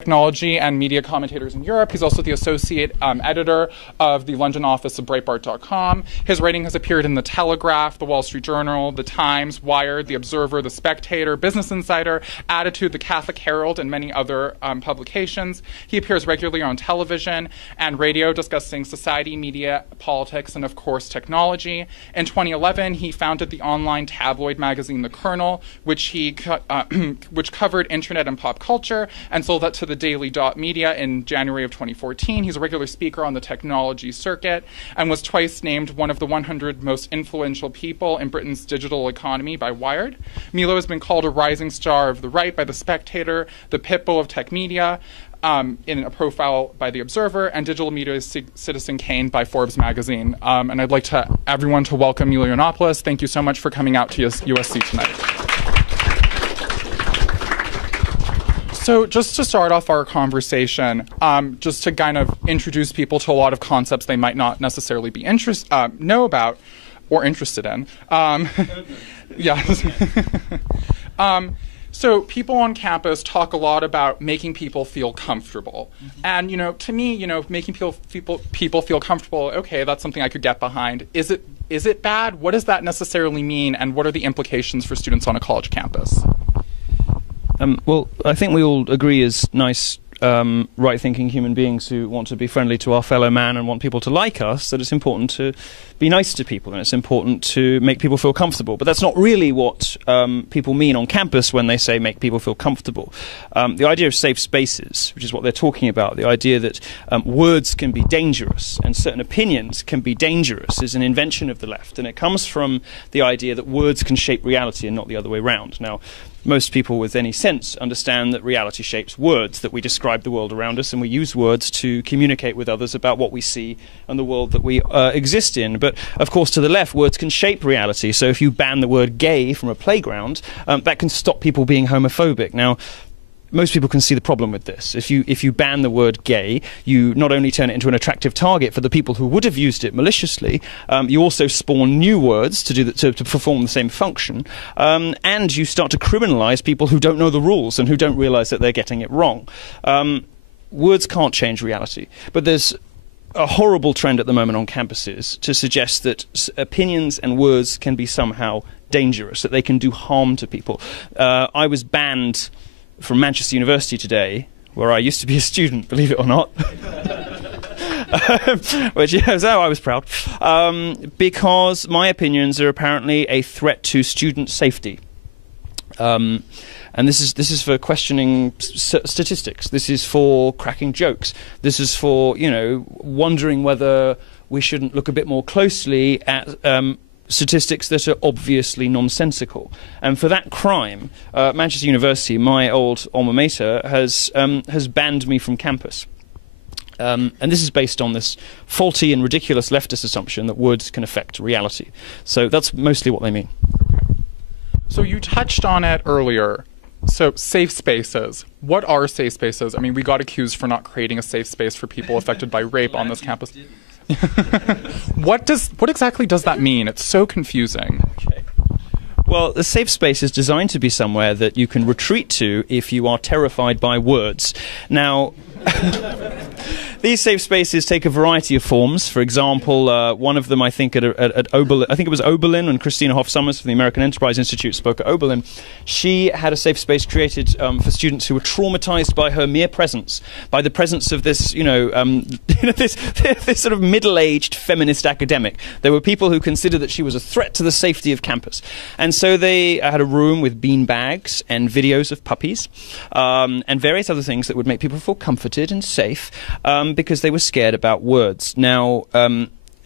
Technology and media commentators in Europe. He's also the associate editor of the London office of Breitbart.com. His writing has appeared in The Telegraph, The Wall Street Journal, The Times, Wired, The Observer, The Spectator, Business Insider, Attitude, The Catholic Herald, and many other publications. He appears regularly on television and radio discussing society, media, politics, and of course technology. In 2011, he founded the online tabloid magazine The Kernel, which covered internet and pop culture, and sold that to the Daily Dot Media in January of 2014. He's a regular speaker on the technology circuit and was twice named one of the 100 most influential people in Britain's digital economy by Wired. Milo has been called a rising star of the right by The Spectator, the Pitbull of tech media, in a profile by The Observer, and digital media Citizen Kane by Forbes magazine. And I'd like everyone to welcome Milo Yiannopoulos. Thank you so much for coming out to USC tonight. So just to start off our conversation, just to kind of introduce people to a lot of concepts they might not necessarily be know about or interested in. So people on campus talk a lot about making people feel comfortable. And, to me, making people feel comfortable, okay, that's something I could get behind. Is it bad? What does that necessarily mean? And what are the implications for students on a college campus? Well, I think we all agree as nice, right-thinking human beings who want to be friendly to our fellow man and want people to like us, that it's important to be nice to people and it's important to make people feel comfortable. But that's not really what people mean on campus when they say make people feel comfortable. The idea of safe spaces, which is what they're talking about, the idea that words can be dangerous and certain opinions can be dangerous, is an invention of the left. And it comes from the idea that words can shape reality and not the other way around. Now, most people with any sense understand that reality shapes words, that we describe the world around us and we use words to communicate with others about what we see and the world that we exist in. But, of course, to the left, words can shape reality. So if you ban the word gay from a playground, that can stop people being homophobic. Now, most people can see the problem with this. If you ban the word gay, you not only turn it into an attractive target for the people who would have used it maliciously, you also spawn new words to perform the same function, and you start to criminalize people who don't know the rules and who don't realize that they're getting it wrong. Words can't change reality, but there's a horrible trend at the moment on campuses to suggest that opinions and words can be somehow dangerous, that they can do harm to people. I was banned from Manchester University today, where I used to be a student, believe it or not. Which, I was proud. Because my opinions are apparently a threat to student safety. And this is for questioning statistics. This is for cracking jokes. This is for, wondering whether we shouldn't look a bit more closely at statistics that are obviously nonsensical. And for that crime, Manchester University, my old alma mater, has banned me from campus. And this is based on this faulty and ridiculous leftist assumption that words can affect reality. So that's mostly what they mean. So you touched on it earlier. So safe spaces. What are safe spaces? I mean, we got accused for not creating a safe space for people affected by rape on this campus. What exactly does that mean? It's so confusing. Okay. Well, the safe space is designed to be somewhere that you can retreat to if you are terrified by words. Now, these safe spaces take a variety of forms. For example, one of them, I think, at Oberlin, I think it was Oberlin, when Christina Hoff Sommers from the American Enterprise Institute spoke at Oberlin. She had a safe space created for students who were traumatized by her mere presence, by the presence of this, this sort of middle-aged feminist academic. There were people who considered that she was a threat to the safety of campus. And so they had a room with bean bags and videos of puppies and various other things that would make people feel comforted and safe because they were scared about words. Now,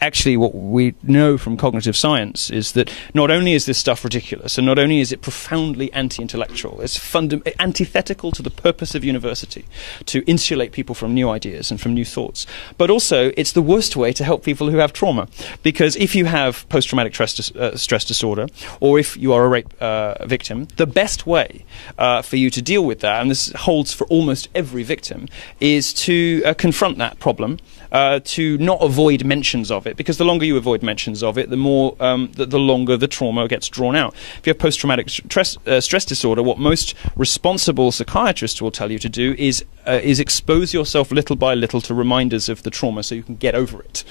actually what we know from cognitive science is that not only is this stuff ridiculous and not only is it profoundly anti-intellectual, it's antithetical to the purpose of university, to insulate people from new ideas and from new thoughts, but also it's the worst way to help people who have trauma. Because if you have post-traumatic stress disorder, or if you are a rape victim, the best way for you to deal with that, and this holds for almost every victim, is to confront that problem, to not avoid mentions of of it, because the longer you avoid mentions of it, the more the longer the trauma gets drawn out. If you have post-traumatic stress disorder, what most responsible psychiatrists will tell you to do is expose yourself little by little to reminders of the trauma so you can get over it.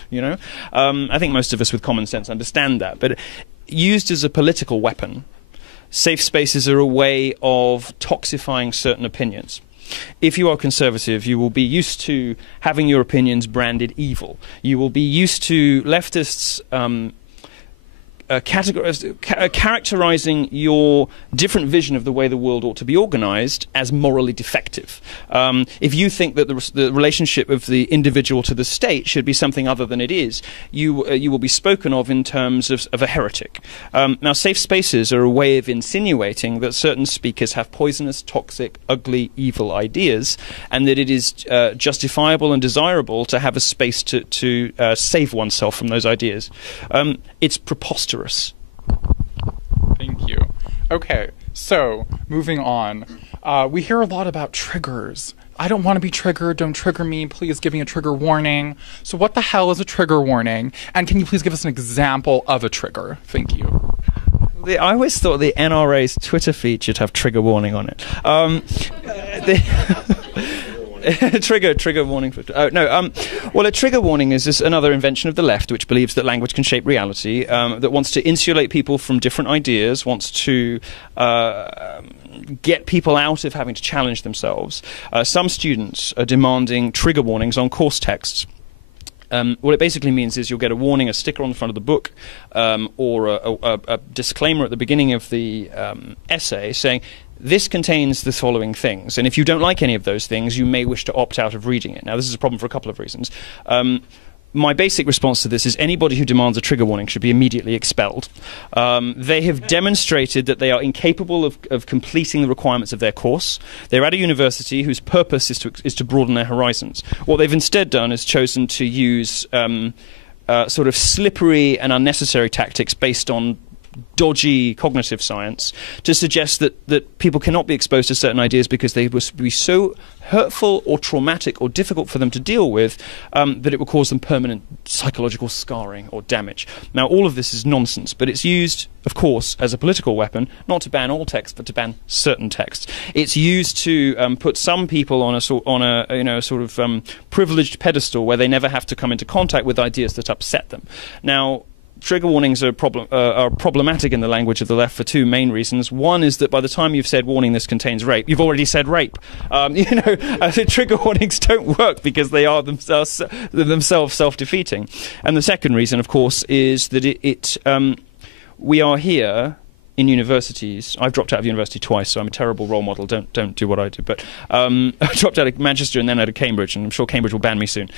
I think most of us with common sense understand that, but used as a political weapon, safe spaces are a way of toxifying certain opinions. If you are conservative, you will be used to having your opinions branded evil. You will be used to leftists characterizing your different vision of the way the world ought to be organized as morally defective. If you think that the relationship of the individual to the state should be something other than it is, you will be spoken of in terms of a heretic. Now, safe spaces are a way of insinuating that certain speakers have poisonous, toxic, ugly, evil ideas, and that it is justifiable and desirable to have a space to save oneself from those ideas. It's preposterous. Thank you. Okay, so moving on. We hear a lot about triggers. I don't want to be triggered. Don't trigger me. Please give me a trigger warning. So what the hell is a trigger warning? And can you please give us an example of a trigger? Thank you. I always thought the NRA's Twitter feed should have trigger warning on it. Trigger warning. Well, a trigger warning is just another invention of the left, which believes that language can shape reality, that wants to insulate people from different ideas, wants to get people out of having to challenge themselves. Some students are demanding trigger warnings on course texts. What it basically means is you'll get a warning, a sticker on the front of the book, or a disclaimer at the beginning of the essay saying, this contains the following things, and if you don't like any of those things, you may wish to opt out of reading it. Now, this is a problem for a couple of reasons. My basic response to this is anybody who demands a trigger warning should be immediately expelled. They have demonstrated that they are incapable of completing the requirements of their course. They're at a university whose purpose is to broaden their horizons. What they've instead done is chosen to use sort of slippery and unnecessary tactics based on dodgy cognitive science to suggest that people cannot be exposed to certain ideas because they would be so hurtful or traumatic or difficult for them to deal with that it will cause them permanent psychological scarring or damage. Now, all of this is nonsense, but it's used, of course, as a political weapon, not to ban all texts, but to ban certain texts. It's used to put some people on a sort of privileged pedestal where they never have to come into contact with ideas that upset them. Now, trigger warnings are problematic in the language of the left for two main reasons. One is that by the time you've said warning this contains rape, you've already said rape. Trigger warnings don't work because they are themselves self-defeating. And the second reason, of course, is that we are here in universities. I've dropped out of university twice, so I'm a terrible role model. Don't do what I do. But I dropped out of Manchester and then out of Cambridge, and I'm sure Cambridge will ban me soon.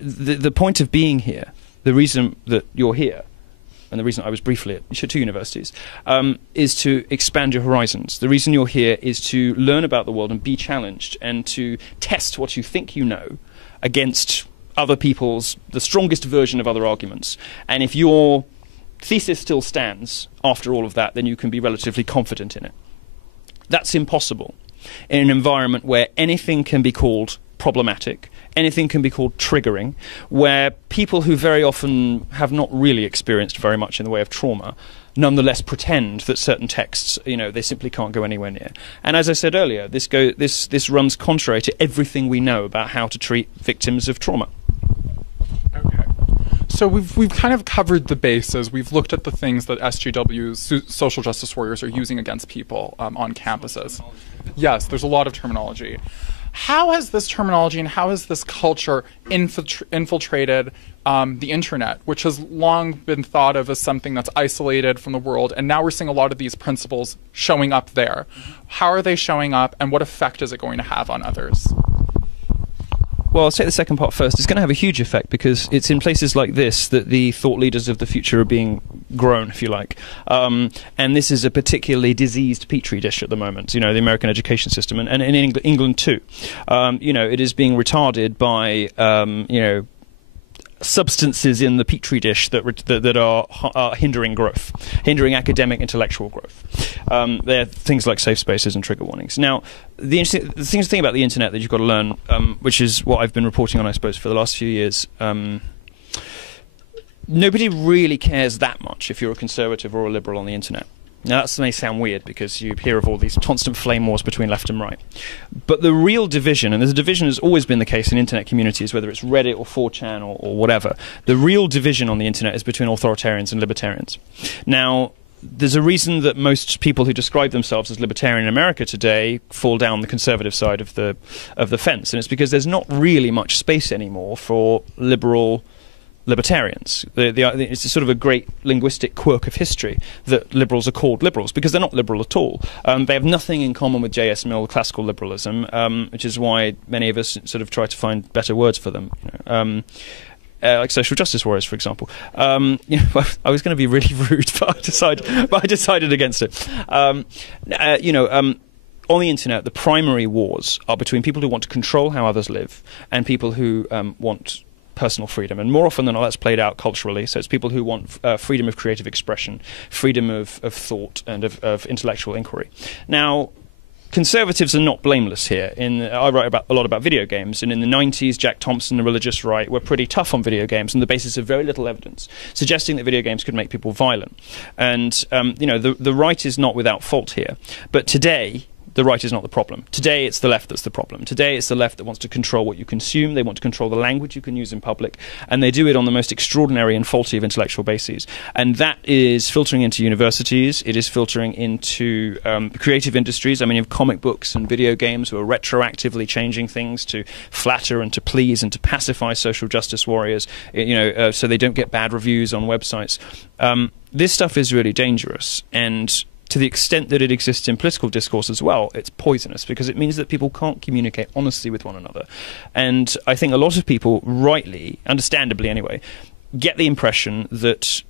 The point of being here, the reason that you're here, and the reason I was briefly at two universities, is to expand your horizons. The reason you're here is to learn about the world and be challenged and to test what you think you know against other people's, the strongest version of other arguments. And if your thesis still stands after all of that, then you can be relatively confident in it. That's impossible in an environment where anything can be called problematic, anything can be called triggering, where people who very often have not really experienced very much in the way of trauma nonetheless pretend that certain texts, they simply can't go anywhere near. And as I said earlier, this runs contrary to everything we know about how to treat victims of trauma. Okay. So we've kind of covered the bases. We've looked at the things that SJW's social justice warriors are using against people on campuses. Yes, there's a lot of terminology. How has this terminology and how has this culture infiltrated the internet, which has long been thought of as something that's isolated from the world, and now we're seeing a lot of these principles showing up there. How are they showing up, and what effect is it going to have on others? Well, I'll take the second part first. It's going to have a huge effect because it's in places like this that the thought leaders of the future are being grown, if you like. And this is a particularly diseased petri dish at the moment, the American education system, and in England too. It is being retarded by, substances in the petri dish that are hindering growth, hindering academic intellectual growth. There are things like safe spaces and trigger warnings. Now, the thing about the internet that you've got to learn, which is what I've been reporting on, I suppose, for the last few years. Nobody really cares that much if you're a conservative or a liberal on the internet. Now, that may sound weird because you hear of all these constant flame wars between left and right. But the real division, and there's a division has always been the case in internet communities, whether it's Reddit or 4chan or whatever, the real division on the internet is between authoritarians and libertarians. Now, there's a reason that most people who describe themselves as libertarian in America today fall down the conservative side of the fence, and it's because there's not really much space anymore for libertarians. It's sort of a great linguistic quirk of history that liberals are called liberals, because they're not liberal at all. They have nothing in common with J.S. Mill classical liberalism, which is why many of us sort of try to find better words for them. Like social justice warriors, for example. I was going to be really rude, but I decided against it. On the internet, the primary wars are between people who want to control how others live and people who want personal freedom, and more often than not that's played out culturally. So it's people who want freedom of creative expression, freedom of thought and of intellectual inquiry. Now, conservatives are not blameless here. I write a lot about video games, and in the 90s Jack Thompson, the religious right, were pretty tough on video games on the basis of very little evidence, suggesting that video games could make people violent. And the right is not without fault here. But today, the right is not the problem. Today, it's the left that's the problem. Today, it's the left that wants to control what you consume. They want to control the language you can use in public. And they do it on the most extraordinary and faulty of intellectual bases. And that is filtering into universities. It is filtering into creative industries. I mean, you have comic books and video games who are retroactively changing things to flatter and to please and to pacify social justice warriors, so they don't get bad reviews on websites. This stuff is really dangerous. And to the extent that it exists in political discourse as well, it's poisonous, because it means that people can't communicate honestly with one another. And I think a lot of people, rightly, understandably anyway, get the impression that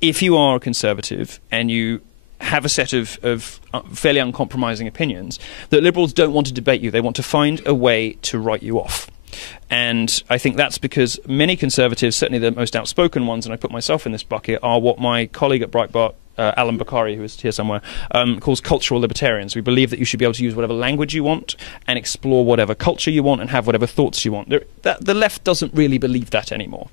if you are a conservative and you have a set of fairly uncompromising opinions, that liberals don't want to debate you. They want to find a way to write you off. And I think that's because many conservatives, certainly the most outspoken ones, and I put myself in this bucket, are what my colleague at Breitbart, Alan Bakari, who is here somewhere, calls cultural libertarians. We believe that you should be able to use whatever language you want and explore whatever culture you want and have whatever thoughts you want. The left doesn't really believe that anymore.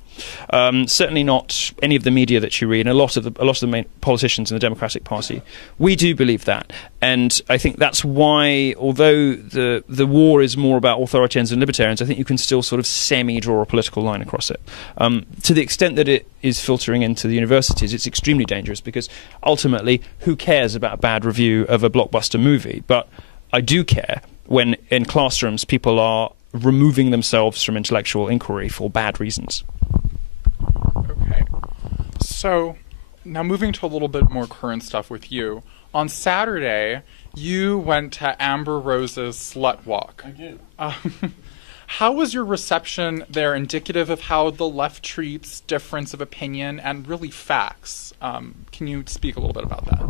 Certainly not any of the media that you read, and a lot of the main politicians in the Democratic Party. We do believe that, and I think that's why, although the war is more about authoritarians and libertarians, I think you can still sort of semi-draw a political line across it. To the extent that it is filtering into the universities, it's extremely dangerous, because ultimately, who cares about a bad review of a blockbuster movie? But I do care when in classrooms people are removing themselves from intellectual inquiry for bad reasons. Okay. So now moving to a little bit more current stuff with you. On Saturday, you went to Amber Rose's Slut Walk. I did. How was your reception there, indicative of how the left treats difference of opinion and really facts? Can you speak a little bit about that?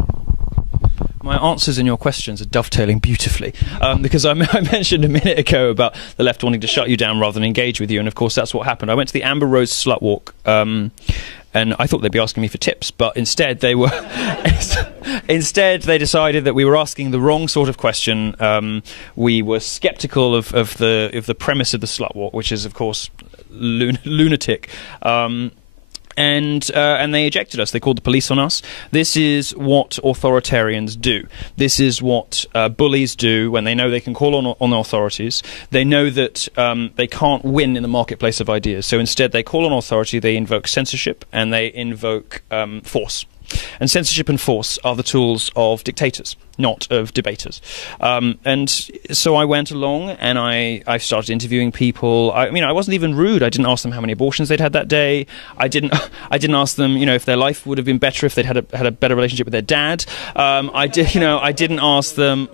My answers in your questions are dovetailing beautifully, because I mentioned a minute ago about the left wanting to shut you down rather than engage with you, and of course that's what happened. I went to the Amber Rose Slut Walk, and I thought they'd be asking me for tips, but instead they decided that we were asking the wrong sort of question. We were sceptical of the premise of the Slut Walk, which is of course lunatic. And they ejected us. They called the police on us. This is what authoritarians do. This is what bullies do when they know they can call on authorities. They know that they can't win in the marketplace of ideas. So instead they call on authority, they invoke censorship, and they invoke force. And censorship and force are the tools of dictators, not of debaters. And so I went along and I started interviewing people. I wasn't even rude. I didn't ask them how many abortions they'd had that day. I didn't ask them, if their life would have been better if they'd had a better relationship with their dad. I didn't ask them,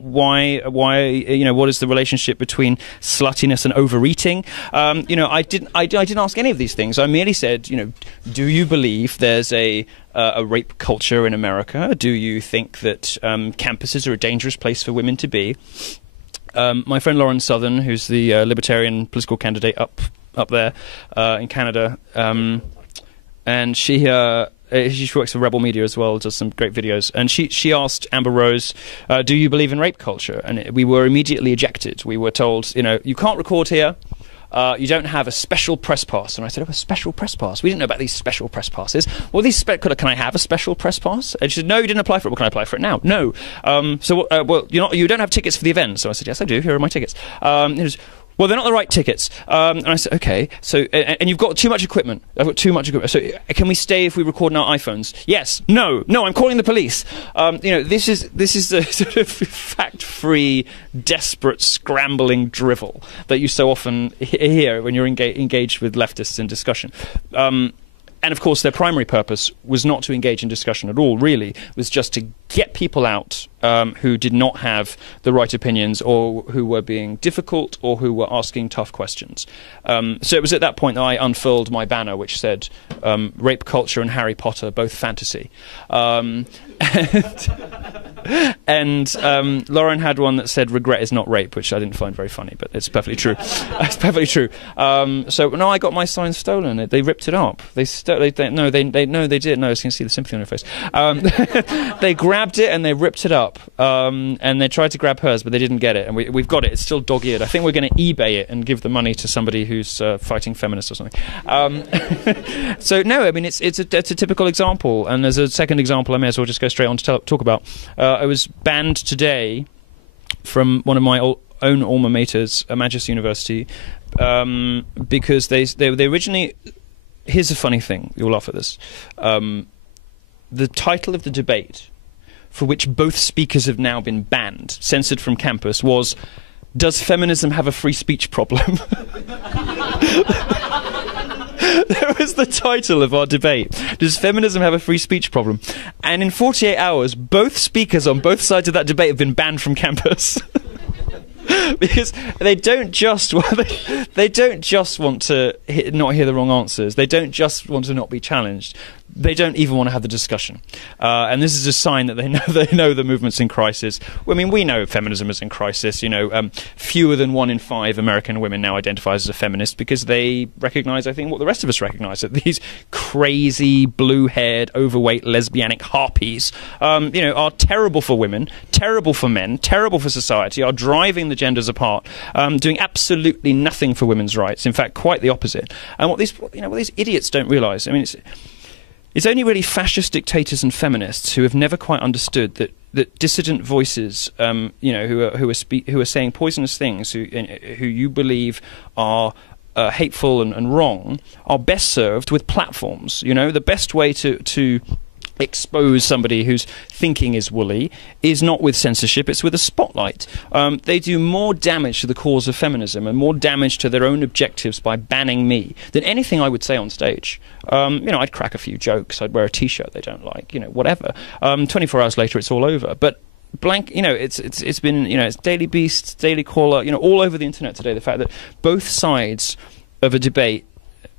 why, what is the relationship between sluttiness and overeating? I didn't ask any of these things. I merely said, do you believe there's a rape culture in America? Do you think that campuses are a dangerous place for women to be? My friend Lauren Southern, who's the libertarian political candidate up up there in Canada, and she works for Rebel Media as well, does some great videos. And she asked Amber Rose, do you believe in rape culture? And we were immediately ejected. We were told, you can't record here. You don't have a special press pass. And I said, a special press pass? We didn't know about these special press passes. Well, can I have a special press pass? And she said, no, you didn't apply for it. Well, can I apply for it now? No. You don't have tickets for the event. So I said, yes, I do. Here are my tickets. Well, they're not the right tickets. And I said, okay. So, and you've got too much equipment. I've got too much equipment. So, can we stay if we record on our iPhones? Yes. No. I'm calling the police. This is the sort of fact-free, desperate, scrambling drivel that you so often hear when you're engaged with leftists in discussion. And of course, their primary purpose was not to engage in discussion at all, really, was just to get people out who did not have the right opinions, or who were being difficult, or who were asking tough questions. So it was at that point that I unfurled my banner, which said, rape culture and Harry Potter, both fantasy. And Lauren had one that said, regret is not rape, which I didn't find very funny, but it's perfectly true. It's perfectly true. So no, I got my sign stolen. They ripped it up. They did. No, you can see the sympathy on your face. They grabbed it and they ripped it up. And they tried to grab hers, but they didn't get it. And we've got it. It's still dog-eared. I think we're going to eBay it and give the money to somebody who's fighting feminists or something. So no, I mean it's a typical example. And there's a second example I may as well just go straight on to talk about. I was banned today from one of my own alma maters, Manchester University, because they originally. Here's a funny thing. You'll laugh at this. The title of the debate, for which both speakers have now been banned, censored from campus, was, "Does feminism have a free speech problem?" That was the title of our debate. Does feminism have a free speech problem? And in 48 hours, both speakers on both sides of that debate have been banned from campus. Because they don't just want to not hear the wrong answers. They don't just want to not be challenged. They don't even want to have the discussion. And this is a sign that they know the movement's in crisis. I mean, we know feminism is in crisis. Fewer than 1 in 5 American women now identify as a feminist because they recognise, I think, what the rest of us recognise, that these crazy, blue-haired, overweight, lesbianic harpies, are terrible for women, terrible for men, terrible for society, are driving the genders apart, doing absolutely nothing for women's rights. In fact, quite the opposite. And what these idiots don't realise, I mean, it's only really fascist dictators and feminists who have never quite understood that dissident voices, who are saying poisonous things, who you believe are hateful and wrong, are best served with platforms. The best way to expose somebody whose thinking is woolly is not with censorship, it's with a spotlight. They do more damage to the cause of feminism and more damage to their own objectives by banning me than anything I would say on stage. I'd crack a few jokes, I'd wear a t-shirt they don't like, whatever. 24 hours later it's all over. But it's been, it's Daily Beast, Daily Caller, all over the internet today, the fact that both sides of a debate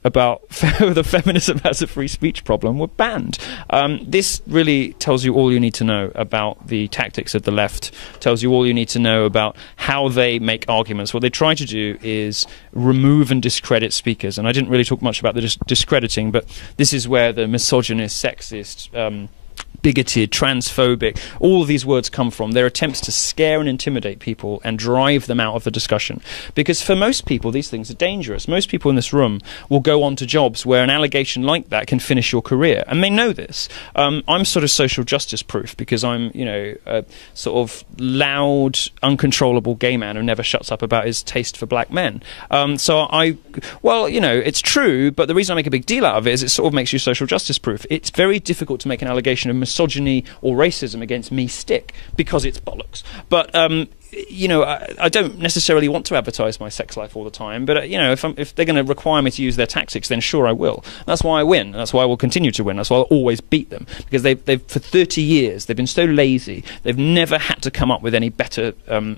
about whether feminism has a free speech problem were banned. This really tells you all you need to know about the tactics of the left, tells you all you need to know about how they make arguments. What they try to do is remove and discredit speakers, and I didn't really talk much about the discrediting, but this is where the misogynist, sexist, bigoted, transphobic, all of these words come from. They're attempts to scare and intimidate people and drive them out of the discussion. Because for most people, these things are dangerous. Most people in this room will go on to jobs where an allegation like that can finish your career. And they know this. I'm sort of social justice proof because I'm, a sort of loud, uncontrollable gay man who never shuts up about his taste for black men. It's true, but the reason I make a big deal out of it is it sort of makes you social justice proof. It's very difficult to make an allegation of misogyny or racism against me stick because it's bollocks. But I don't necessarily want to advertise my sex life all the time, but if they're going to require me to use their tactics, then sure I will. That's why I win. That's why I will continue to win. That's why I'll always beat them, because they've for 30 years they've been so lazy. They've never had to come up with any better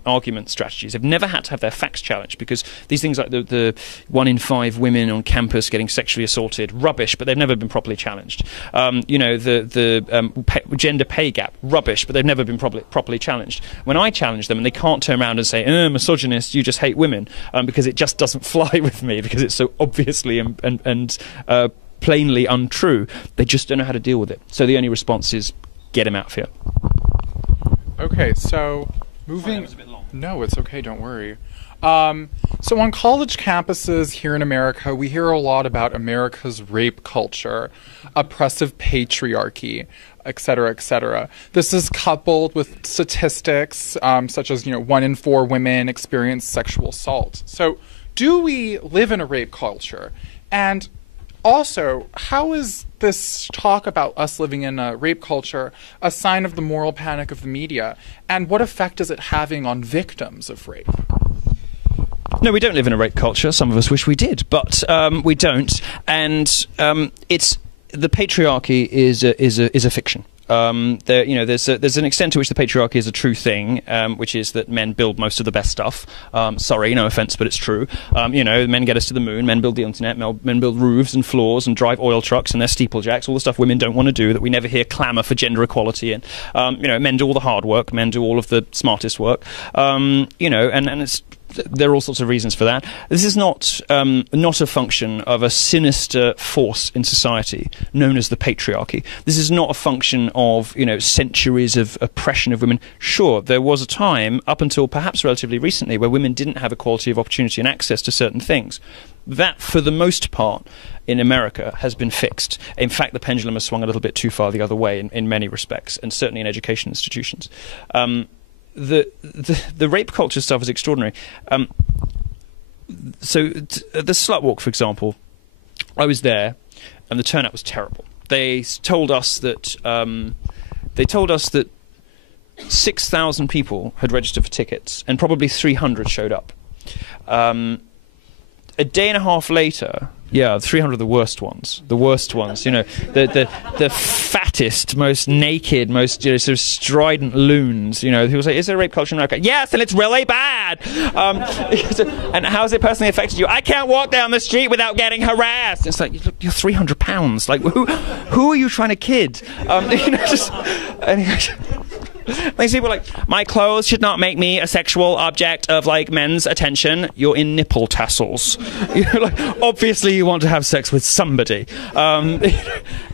argument strategies. They've never had to have their facts challenged, because these things like the 1 in 5 women on campus getting sexually assaulted, rubbish, but they've never been properly challenged. The gender pay gap, rubbish, but they've never been properly challenged. When I challenge them and they can't can't turn around and say, misogynist, you just hate women, because it just doesn't fly with me, because it's so obviously and plainly untrue. They just don't know how to deal with it. So the only response is get him out of here. Okay, so moving... Sorry, that was a bit long. No, it's okay, don't worry. So on college campuses here in America, we hear a lot about America's rape culture, oppressive patriarchy, et cetera, et cetera. This is coupled with statistics such as, 1 in 4 women experience sexual assault. So do we live in a rape culture? And also, how is this talk about us living in a rape culture a sign of the moral panic of the media? And what effect is it having on victims of rape? No, we don't live in a rape culture. Some of us wish we did, but we don't. And it's the patriarchy is a fiction. There's an extent to which the patriarchy is a true thing, which is that men build most of the best stuff. Sorry, no offense, but it's true. Men get us to the moon, men build the internet, men build roofs and floors and drive oil trucks and their steeplejacks, all the stuff women don't want to do that we never hear clamour for gender equality in. Men do all the hard work, men do all of the smartest work. And it's... There are all sorts of reasons for that. This is not a function of a sinister force in society known as the patriarchy. This is not a function of centuries of oppression of women. Sure, there was a time up until perhaps relatively recently where women didn't have equality of opportunity and access to certain things. That, for the most part, in America has been fixed. In fact, the pendulum has swung a little bit too far the other way in many respects, and certainly in education institutions. The rape culture stuff is extraordinary. So the slut walk, for example, I was there, and the turnout was terrible. They told us that 6,000 people had registered for tickets, and probably 300 showed up. A day and a half later. Yeah, 300 of the worst ones. The fattest, most naked, most sort of strident loons. People say, "Is there a rape culture in America?" Yes, and it's really bad. And how has it personally affected you? I can't walk down the street without getting harassed. It's like, you're 300 pounds. Like, who are you trying to kid? These people are like, my clothes should not make me a sexual object of men's attention. You're in nipple tassels. Obviously you want to have sex with somebody.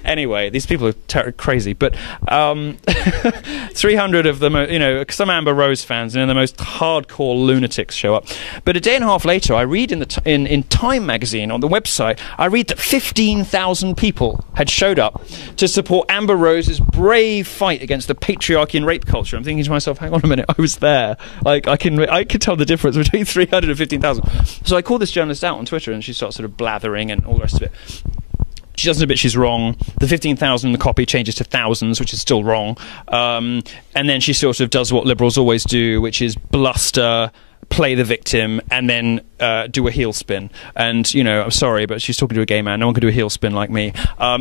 Anyway, these people are crazy. But 300 of them, some Amber Rose fans and the most hardcore lunatics show up. But a day and a half later, I read in Time magazine on the website, I read that 15,000 people had showed up to support Amber Rose's brave fight against the patriarchy and rape culture. I'm thinking to myself, hang on a minute, I was there. I can tell the difference between 300 and 15,000. So I call this journalist out on Twitter, and she starts sort of blathering and all the rest of it. She does admit she's wrong. The 15,000 in the copy changes to thousands, which is still wrong. And then she sort of does what liberals always do, which is bluster, play the victim, and then do a heel spin. And, I'm sorry, but she's talking to a gay man. No one can do a heel spin like me.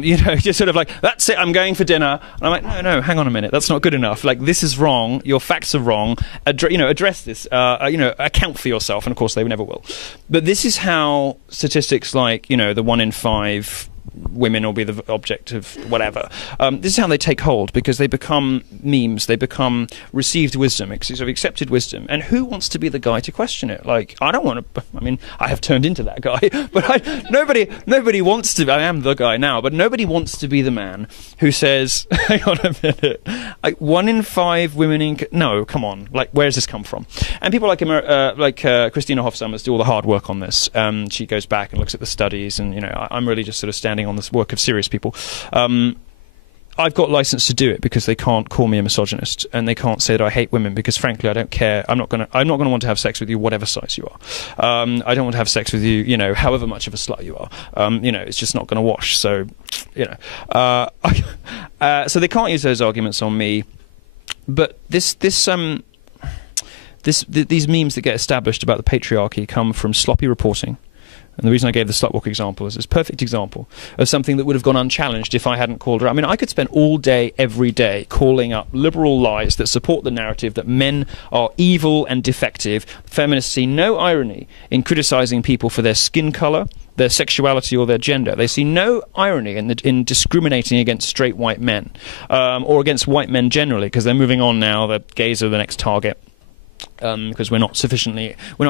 Just sort of like, that's it, I'm going for dinner. And I'm like, no, hang on a minute. That's not good enough. This is wrong. Your facts are wrong. Address this. Account for yourself. And, of course, they never will. But this is how statistics like, the 1 in 5... women will be the object of whatever. This is how they take hold, because they become memes, they become received wisdom, sort of accepted wisdom. And who wants to be the guy to question it? I don't want to. I have turned into that guy, but nobody wants to. I am the guy now, but nobody wants to be the man who says, "Hang on a minute, 1 in 5 women no, come on, where does this come from?" And people like Christina Hofsummers do all the hard work on this. She goes back and looks at the studies, and I'm really just sort of standing on this work of serious people. I've got license to do it because they can't call me a misogynist, and they can't say that I hate women, because frankly I don't care. I'm not going to want to have sex with you whatever size you are. I don't want to have sex with you, however much of a slut you are. It's just not going to wash. So, so they can't use those arguments on me. But these memes that get established about the patriarchy come from sloppy reporting. And the reason I gave the slutwalk example is it's a perfect example of something that would have gone unchallenged if I hadn't called her. I could spend all day, every day, calling up liberal lies that support the narrative that men are evil and defective. Feminists see no irony in criticizing people for their skin color, their sexuality, or their gender. They see no irony in discriminating against straight white men, or against white men generally, because they're moving on now. The gays are the next target. because we're not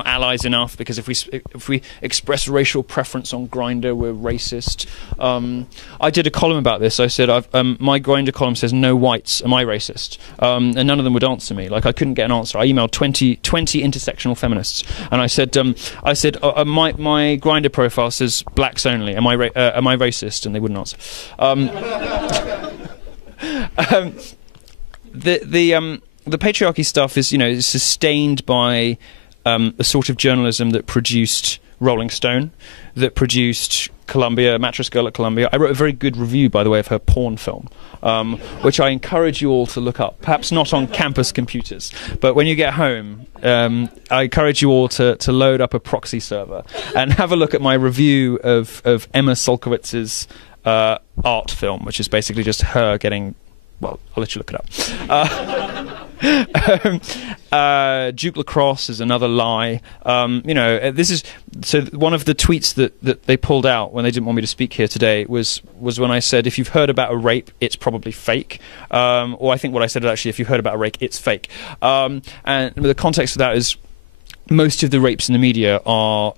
allies enough, because if we express racial preference on Grindr, we're racist. I did a column about this. I said, my Grindr column says no whites, am I racist? And none of them would answer me. Like, I couldn't get an answer. I emailed 20 intersectional feminists, and I said my Grindr profile says blacks only, am I racist? And they wouldn't answer. The patriarchy stuff is, is sustained by a sort of journalism that produced Rolling Stone, that produced Columbia, Mattress Girl at Columbia. I wrote a very good review, by the way, of her porn film, which I encourage you all to look up. Perhaps not on campus computers, but when you get home, I encourage you all to load up a proxy server and have a look at my review of Emma Solkowitz's art film, which is basically just her getting... Well, I'll let you look it up. Duke Lacrosse is another lie. This is so. One of the tweets that they pulled out when they didn't want me to speak here today was when I said, if you've heard about a rape, it's probably fake. Or I think what I said is actually, if you've heard about a rape, it's fake. And the context of that is most of the rapes in the media are.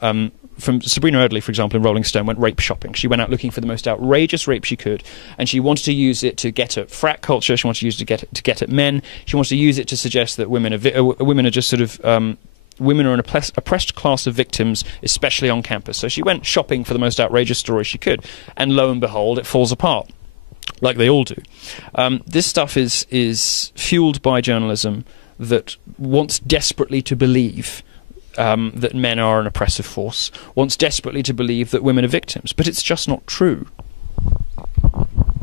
From Sabrina Erdely, for example, in Rolling Stone, went rape shopping. She went out looking for the most outrageous rape she could, and she wanted to use it to get at frat culture. She wanted to use it to get at men. She wanted to use it to suggest that women are just sort of women are an oppressed class of victims, especially on campus. So she went shopping for the most outrageous story she could, and lo and behold, it falls apart, like they all do. This stuff is fueled by journalism that wants desperately to believe that men are an oppressive force, wants desperately to believe that women are victims, but it's just not true.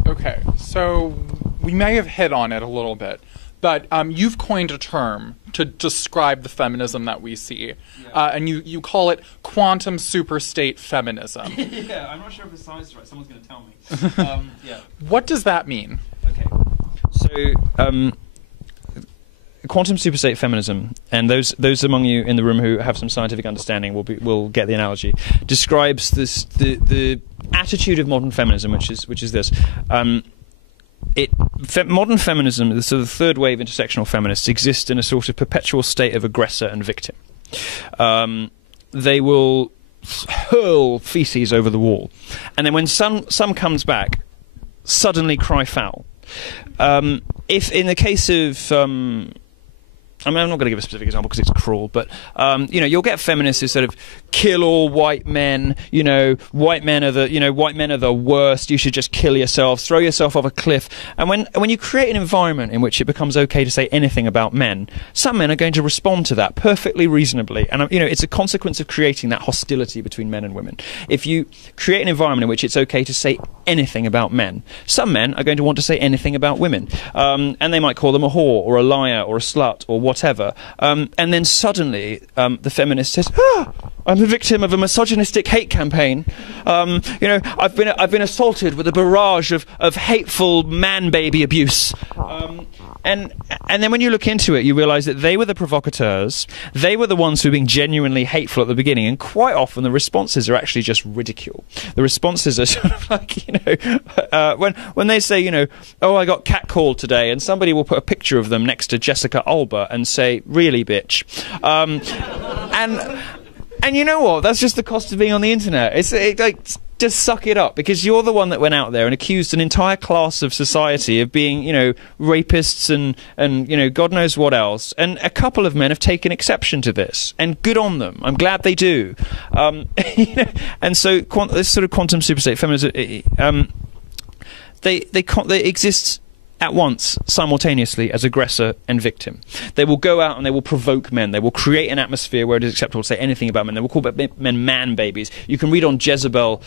Okay, so we may have hit on it a little bit, but you've coined a term to describe the feminism that we see, and you call it quantum superstate feminism. Yeah, I'm not sure if the size is right. Someone's going to tell me. What does that mean? Okay, so quantum superstate feminism, and those among you in the room who have some scientific understanding will get the analogy, describes the attitude of modern feminism, which is this. Modern feminism, the sort of third wave intersectional feminists, exist in a sort of perpetual state of aggressor and victim. They will hurl feces over the wall, and then when some comes back, suddenly cry foul. If in the case of I'm not going to give a specific example because it's cruel, but you'll get feminists who sort of kill all white men. White men are the worst. You should just kill yourselves, throw yourself off a cliff. And when you create an environment in which it becomes okay to say anything about men, some men are going to respond to that perfectly reasonably. And it's a consequence of creating that hostility between men and women. If you create an environment in which it's okay to say anything about men, some men are going to want to say anything about women, and they might call them a whore or a liar or a slut or whatever, and then suddenly the feminist says, I'm a victim of a misogynistic hate campaign. I've been assaulted with a barrage of hateful man-baby abuse. And then when you look into it, you realise that they were the provocateurs. They were the ones who were being genuinely hateful at the beginning, and quite often the responses are actually just ridicule. The responses are sort of like, when they say, oh, I got catcalled today, and somebody will put a picture of them next to Jessica Alba and say, really, bitch. And you know what? That's just the cost of being on the internet. Just suck it up, because you're the one that went out there and accused an entire class of society of being, rapists and God knows what else. And a couple of men have taken exception to this, and good on them. I'm glad they do. And so this sort of quantum superstate feminism, they exist at once, simultaneously, as aggressor and victim. They will go out and they will provoke men. They will create an atmosphere where it is acceptable to say anything about men. They will call men man babies. You can read on Jezebel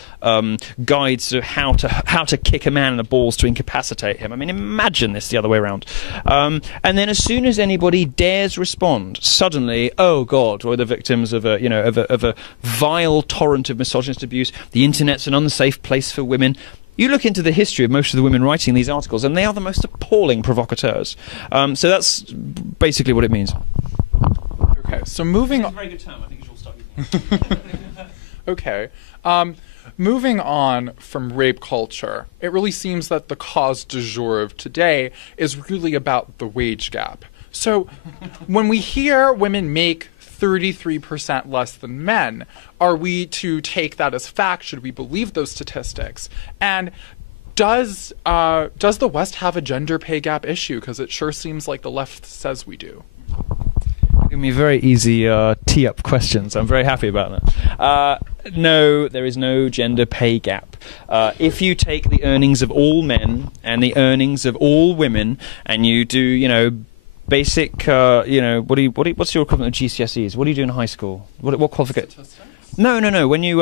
guides to how to kick a man in the balls to incapacitate him. I mean, imagine this the other way around. And then as soon as anybody dares respond, suddenly, oh God, we're the victims of a vile torrent of misogynist abuse. The internet's an unsafe place for women. You look into the history of most of the women writing these articles, and they are the most appalling provocateurs. So that's basically what it means. Okay, so moving on. That's a very good term. I think you should all start using it. Okay. Moving on from rape culture, it really seems that the cause du jour of today is really about the wage gap. So when we hear women make 33% less than men, are we to take that as fact? Should we believe those statistics? And does the West have a gender pay gap issue? Because it sure seems like the left says we do. Give me very easy tee-up questions. I'm very happy about that. No, there is no gender pay gap. If you take the earnings of all men and the earnings of all women, and you do, basic, what's your equivalent of GCSEs? What do you do in high school? What qualification? No. When you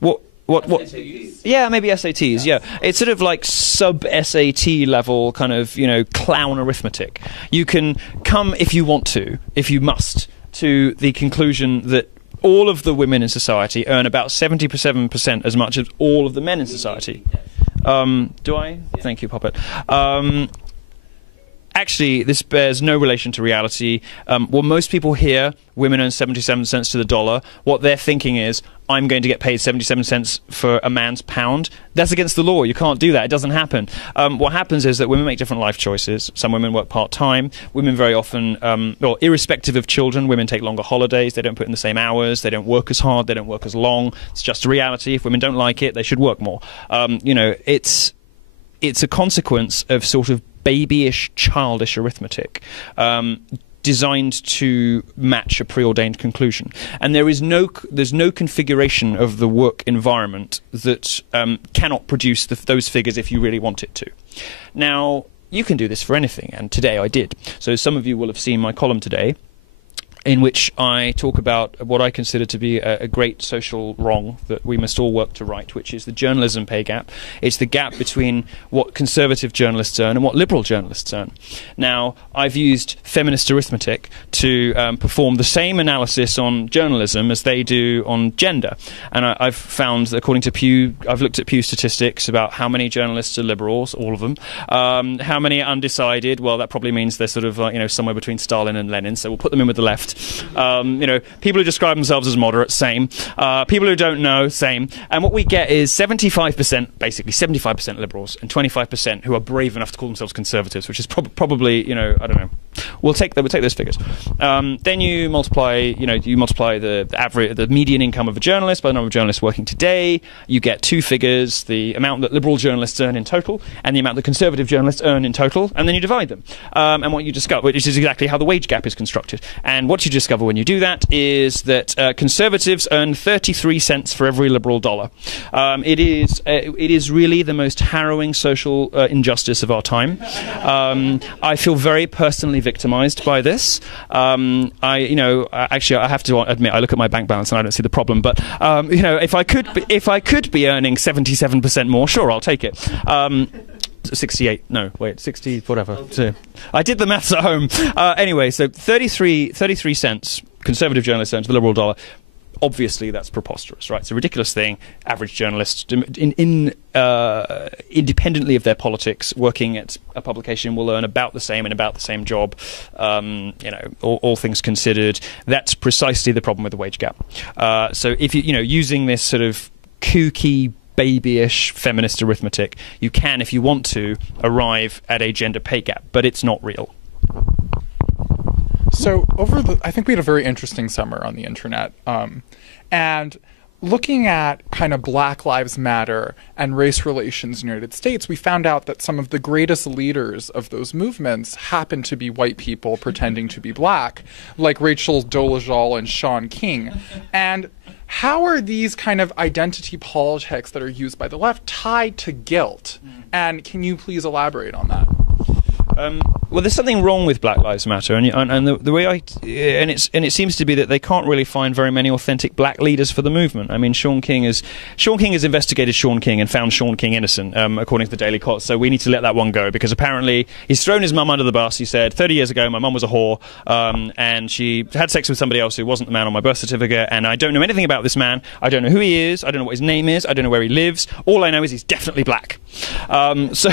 What? SATs? Yeah, maybe SATs. Yeah, it's sort of like sub-SAT level kind of clown arithmetic. You can come if you want to, if you must, to the conclusion that all of the women in society earn about 77% as much as all of the men in society. Do I? Yeah. Thank you, Poppet. Actually, this bears no relation to reality. What most people hear, women earn 77 cents to the dollar, what they're thinking is, I'm going to get paid 77 cents for a man's pound. That's against the law. You can't do that. It doesn't happen. What happens is that women make different life choices. Some women work part-time. Women very often, irrespective of children, women take longer holidays. They don't put in the same hours. They don't work as hard. They don't work as long. It's just a reality. If women don't like it, they should work more. It's a consequence of sort of babyish, childish arithmetic designed to match a preordained conclusion. And there's no configuration of the work environment that cannot produce those figures if you really want it to. Now, you can do this for anything, and today I did. So some of you will have seen my column today, in which I talk about what I consider to be a great social wrong that we must all work to right, which is the journalism pay gap. It's the gap between what conservative journalists earn and what liberal journalists earn. Now, I've used feminist arithmetic to perform the same analysis on journalism as they do on gender. And I've found that according to Pew, I've looked at Pew statistics about how many journalists are liberals, all of them. How many are undecided? Well, that probably means they're sort of somewhere between Stalin and Lenin, so we'll put them in with the left. People who describe themselves as moderate, same. People who don't know, same. And what we get is 75%, basically 75% liberals, and 25% who are brave enough to call themselves conservatives, which is probably, I don't know. We'll take those figures. Then you multiply, the average, the median income of a journalist by the number of journalists working today. You get two figures: the amount that liberal journalists earn in total, and the amount that conservative journalists earn in total, and then you divide them. And what you discover, which is exactly how the wage gap is constructed. And what you discover when you do that is that conservatives earn 33 cents for every liberal dollar. It is really the most harrowing social injustice of our time. I feel very personally victimized by this. Actually, I have to admit, I look at my bank balance and I don't see the problem. But if I could be earning 77% more, sure, I'll take it. 68, no, wait, 60, whatever. So, I did the maths at home. Anyway, so 33 cents conservative journalists earn to the liberal dollar. Obviously, that's preposterous, right? It's a ridiculous thing. Average journalists, independently of their politics, working at a publication will earn about the same in about the same job. All things considered, that's precisely the problem with the wage gap. So if using this sort of kooky, babyish feminist arithmetic, you can, if you want to, arrive at a gender pay gap, but it's not real. So I think we had a very interesting summer on the internet, and looking at kind of Black Lives Matter and race relations in the United States, we found out that some of the greatest leaders of those movements happen to be white people pretending to be black, like Rachel Dolezal and Shaun King. And how are these kind of identity politics that are used by the left tied to guilt? And can you please elaborate on that? Well, there's something wrong with Black Lives Matter, and the way it seems to be that they can't really find very many authentic black leaders for the movement. I mean, Shaun King has investigated Shaun King and found Shaun King innocent, according to the Daily Kos. So we need to let that one go, because apparently he's thrown his mum under the bus. He said 30 years ago my mum was a whore, and she had sex with somebody else who wasn't the man on my birth certificate, and I don't know anything about this man. I don't know who he is. I don't know what his name is. I don't know where he lives. All I know is he's definitely black. So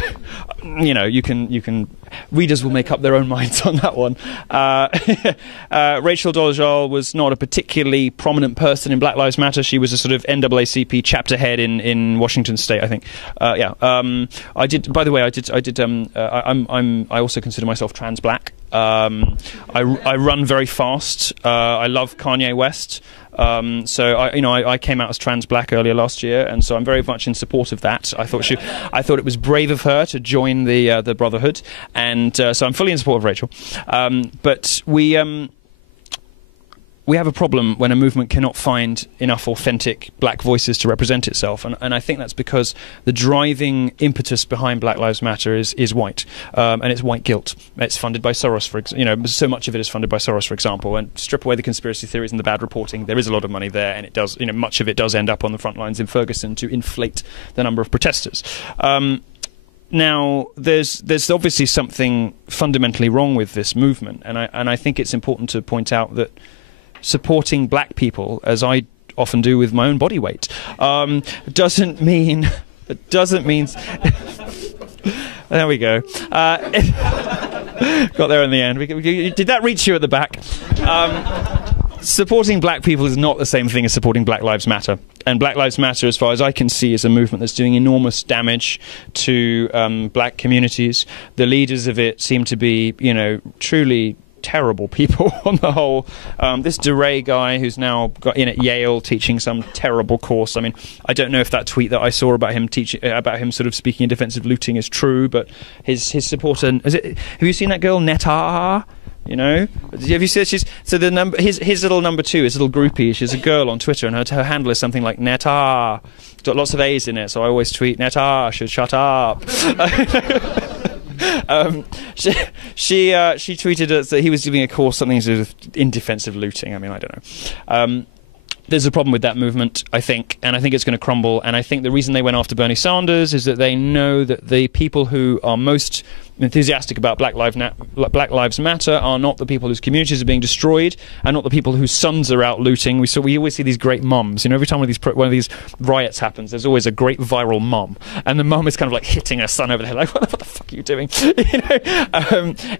you can. readers will make up their own minds on that one. Rachel Dolezal was not a particularly prominent person in Black Lives Matter. She was a sort of NAACP chapter head in Washington State, I think. I did. By the way, I also consider myself trans black. I run very fast. I love Kanye West. So I came out as trans black earlier last year, and so I'm very much in support of that. I thought it was brave of her to join the Brotherhood, and so I'm fully in support of Rachel. But we have a problem when a movement cannot find enough authentic black voices to represent itself, and I think that's because the driving impetus behind Black Lives Matter is white, and it's white guilt. It's funded by Soros, so much of it is funded by Soros, for example. And strip away the conspiracy theories and the bad reporting, there is a lot of money there, and it does, much of it does end up on the front lines in Ferguson to inflate the number of protesters. Now, there's obviously something fundamentally wrong with this movement, and I think it's important to point out that supporting black people, as I often do with my own body weight, doesn't mean. There we go. Got there in the end. Did that reach you at the back? Supporting black people is not the same thing as supporting Black Lives Matter. And Black Lives Matter, as far as I can see, is a movement that's doing enormous damage to black communities. The leaders of it seem to be, truly terrible people on the whole. This DeRay guy who's now got in at Yale teaching some terrible course. I mean, I don't know if that tweet that I saw about him sort of speaking in defense of looting is true, but his supporter, have you seen that girl Netta? Have you seen his little number two, his little groupie? She's a girl on Twitter, and her handle is something like Netta. It's got lots of A's in it, so I always tweet Netta should shut up. She tweeted that he was giving a course something sort of in defense of looting. I mean, I don't know. There's a problem with that movement, I think, and I think it's going to crumble. And I think the reason they went after Bernie Sanders is that they know that the people who are most enthusiastic about Black Lives Matter are not the people whose communities are being destroyed, and not the people whose sons are out looting. We always see these great mums. Every time one of these riots happens, there's always a great viral mum, and the mum is kind of like hitting her son over the head, like, what the fuck are you doing?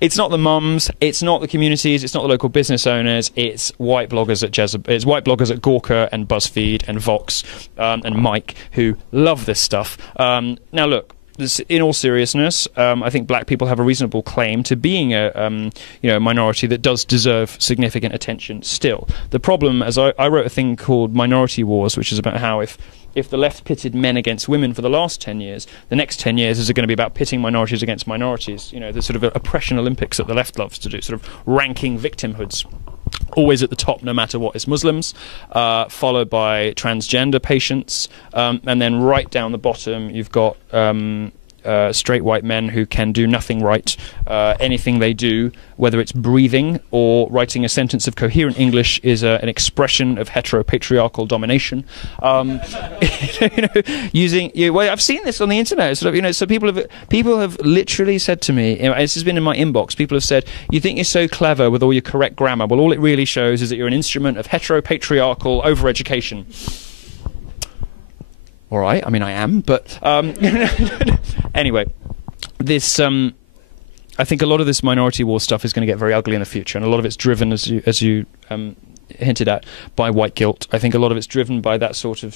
It's not the mums, it's not the communities, it's not the local business owners. It's white bloggers at it's white bloggers at Gawker and BuzzFeed and Vox and Mike who love this stuff. Now look. In all seriousness, I think black people have a reasonable claim to being a minority that does deserve significant attention still. The problem, as I wrote a thing called Minority Wars, which is about how if the left pitted men against women for the last 10 years, the next 10 years is going to be about pitting minorities against minorities. The sort of oppression Olympics that the left loves to do, sort of ranking victimhoods. Always at the top, no matter what, is Muslims, followed by transgender patients, and then right down the bottom you've got straight white men who can do nothing right. Anything they do, whether it's breathing or writing a sentence of coherent English, is an expression of heteropatriarchal domination. I've seen this on the internet. So people have literally said to me, this has been in my inbox. People have said, "You think you're so clever with all your correct grammar? Well, all it really shows is that you're an instrument of heteropatriarchal overeducation." All right, I mean, I am, but anyway, this I think a lot of this minority war stuff is going to get very ugly in the future, and a lot of it's driven, as you hinted at, by white guilt. I think a lot of it's driven by that sort of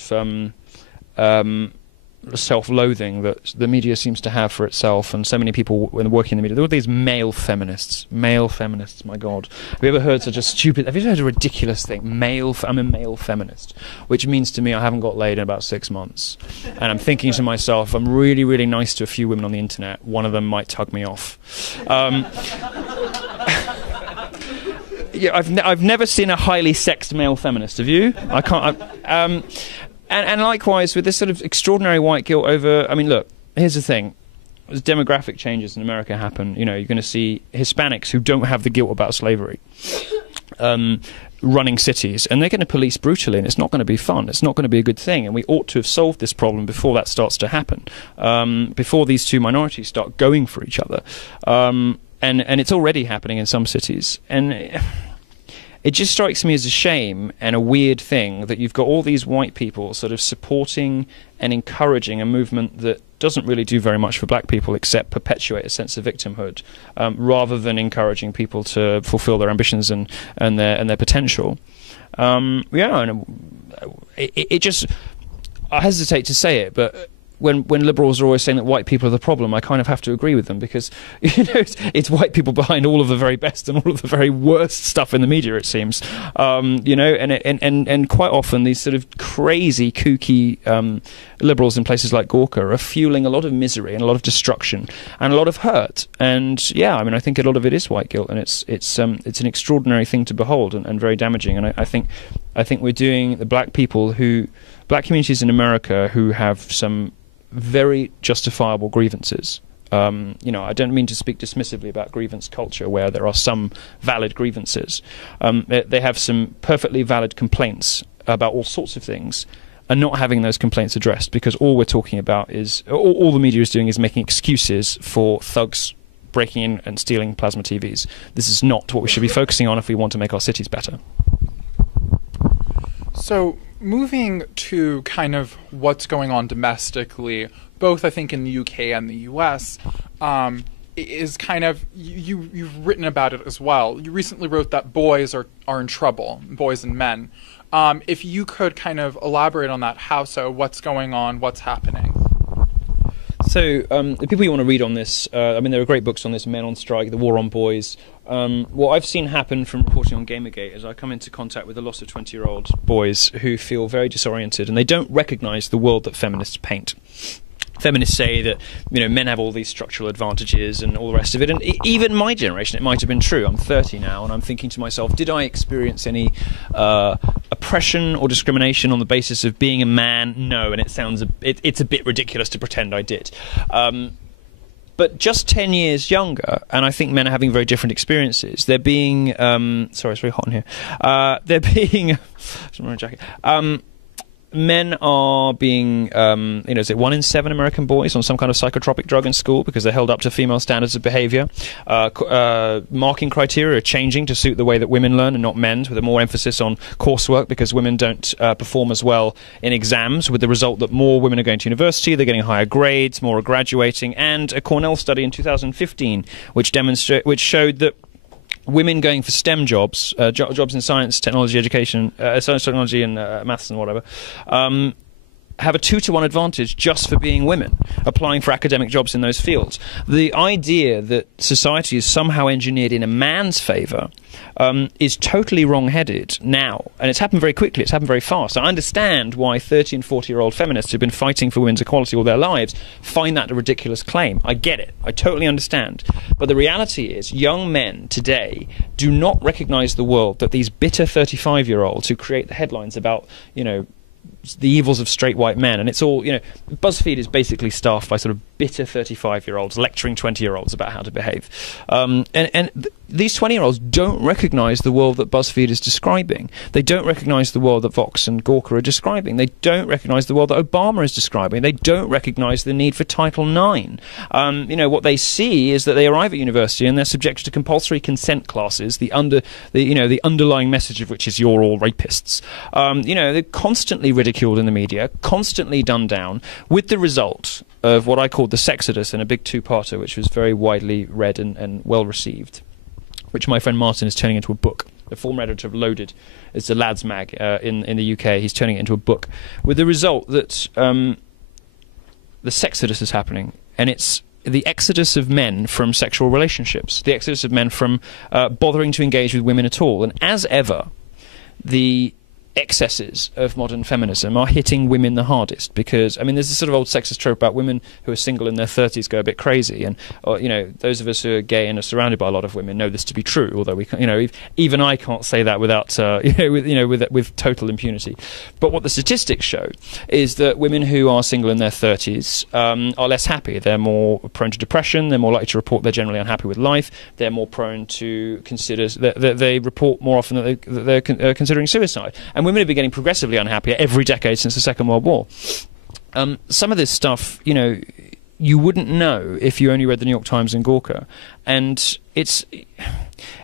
self-loathing that the media seems to have for itself, and so many people when working in the media. There are these male feminists, my God. Have you ever heard such a stupid, have you ever heard a ridiculous thing? I'm a male feminist, which means to me I haven't got laid in about 6 months. And I'm thinking to myself, I'm really, really nice to a few women on the internet, one of them might tug me off. Yeah, I've never seen a highly sexed male feminist, have you? I can't. And likewise, with this sort of extraordinary white guilt over... I mean, look, here's the thing. As demographic changes in America happen, you're going to see Hispanics who don't have the guilt about slavery running cities, and they're going to police brutally, and it's not going to be fun. It's not going to be a good thing, and we ought to have solved this problem before that starts to happen, before these two minorities start going for each other. And it's already happening in some cities. And it just strikes me as a shame and a weird thing that you've got all these white people sort of supporting and encouraging a movement that doesn't really do very much for black people except perpetuate a sense of victimhood, rather than encouraging people to fulfill their ambitions and their potential. It just, I hesitate to say it, but when liberals are always saying that white people are the problem, I kind of have to agree with them, because it's white people behind all of the very best and all of the very worst stuff in the media, it seems. And quite often these sort of crazy, kooky liberals in places like Gawker are fueling a lot of misery and a lot of destruction and a lot of hurt. And I think a lot of it is white guilt, and it's an extraordinary thing to behold and very damaging. And I think we're doing the black communities in America who have some very justifiable grievances. I don't mean to speak dismissively about grievance culture, where there are some valid grievances. They have some perfectly valid complaints about all sorts of things, and not having those complaints addressed, because all we're talking about is, all the media is doing is making excuses for thugs breaking in and stealing plasma TVs. This is not what we should be focusing on if we want to make our cities better. So, moving to kind of what's going on domestically, both I think in the UK and the US, is kind of, you've written about it as well. You recently wrote that boys are in trouble, boys and men. If you could kind of elaborate on that, how so? What's going on? What's happening? So the people you want to read on this, there are great books on this: Men on Strike, The War on Boys. What I've seen happen from reporting on Gamergate is I come into contact with a lot of 20-year-old boys who feel very disoriented, and they don't recognise the world that feminists paint. Feminists say that men have all these structural advantages and all the rest of it, and even my generation, it might have been true. I'm 30 now, and I'm thinking to myself, did I experience any oppression or discrimination on the basis of being a man? No, and it's a bit ridiculous to pretend I did. But just 10 years younger, and I think men are having very different experiences. They're being sorry, it's very hot in here. They're being I'm wearing a jacket. Men are being, is it 1 in 7 American boys on some kind of psychotropic drug in school because they're held up to female standards of behavior? Marking criteria are changing to suit the way that women learn and not men, with a more emphasis on coursework because women don't perform as well in exams, with the result that more women are going to university, they're getting higher grades, more are graduating, and a Cornell study in 2015 which showed that women going for STEM jobs, jobs in science, technology, education, science, technology, and maths and whatever, have a 2-to-1 advantage just for being women, applying for academic jobs in those fields. The idea that society is somehow engineered in a man's favour is totally wrong-headed now. And it's happened very quickly, it's happened very fast. I understand why 30 and 40-year-old feminists who've been fighting for women's equality all their lives find that a ridiculous claim. I get it. I totally understand. But the reality is, young men today do not recognise the world that these bitter 35-year-olds who create the headlines about, the evils of straight white men, and it's all, BuzzFeed is basically staffed by sort of bitter 35-year-olds lecturing 20-year-olds about how to behave. These 20-year-olds don't recognise the world that BuzzFeed is describing. They don't recognise the world that Vox and Gawker are describing. They don't recognise the world that Obama is describing. They don't recognise the need for Title IX. What they see is that they arrive at university and they're subjected to compulsory consent classes, the underlying message of which is you're all rapists. They're constantly ridiculed in the media, constantly dumbed down, with the result of what I called the Sexodus in a big 2-parter, which was very widely read and well received, which my friend Martin is turning into a book. The former editor of Loaded is the Lads Mag in the UK. He's turning it into a book, with the result that the Sexodus is happening, and it's the exodus of men from sexual relationships, the exodus of men from bothering to engage with women at all. And as ever, the excesses of modern feminism are hitting women the hardest, because there's this sort of old sexist trope about women who are single in their 30s go a bit crazy, and those of us who are gay and are surrounded by a lot of women know this to be true, although we even I can't say that without with total impunity. But what the statistics show is that women who are single in their 30s are less happy. They're more prone to depression, they're more likely to report they're generally unhappy with life, they're more prone to consider they report more often that they're considering suicide. And women have been getting progressively unhappier every decade since the Second World War. Some of this stuff, you wouldn't know if you only read the New York Times and Gawker. And it's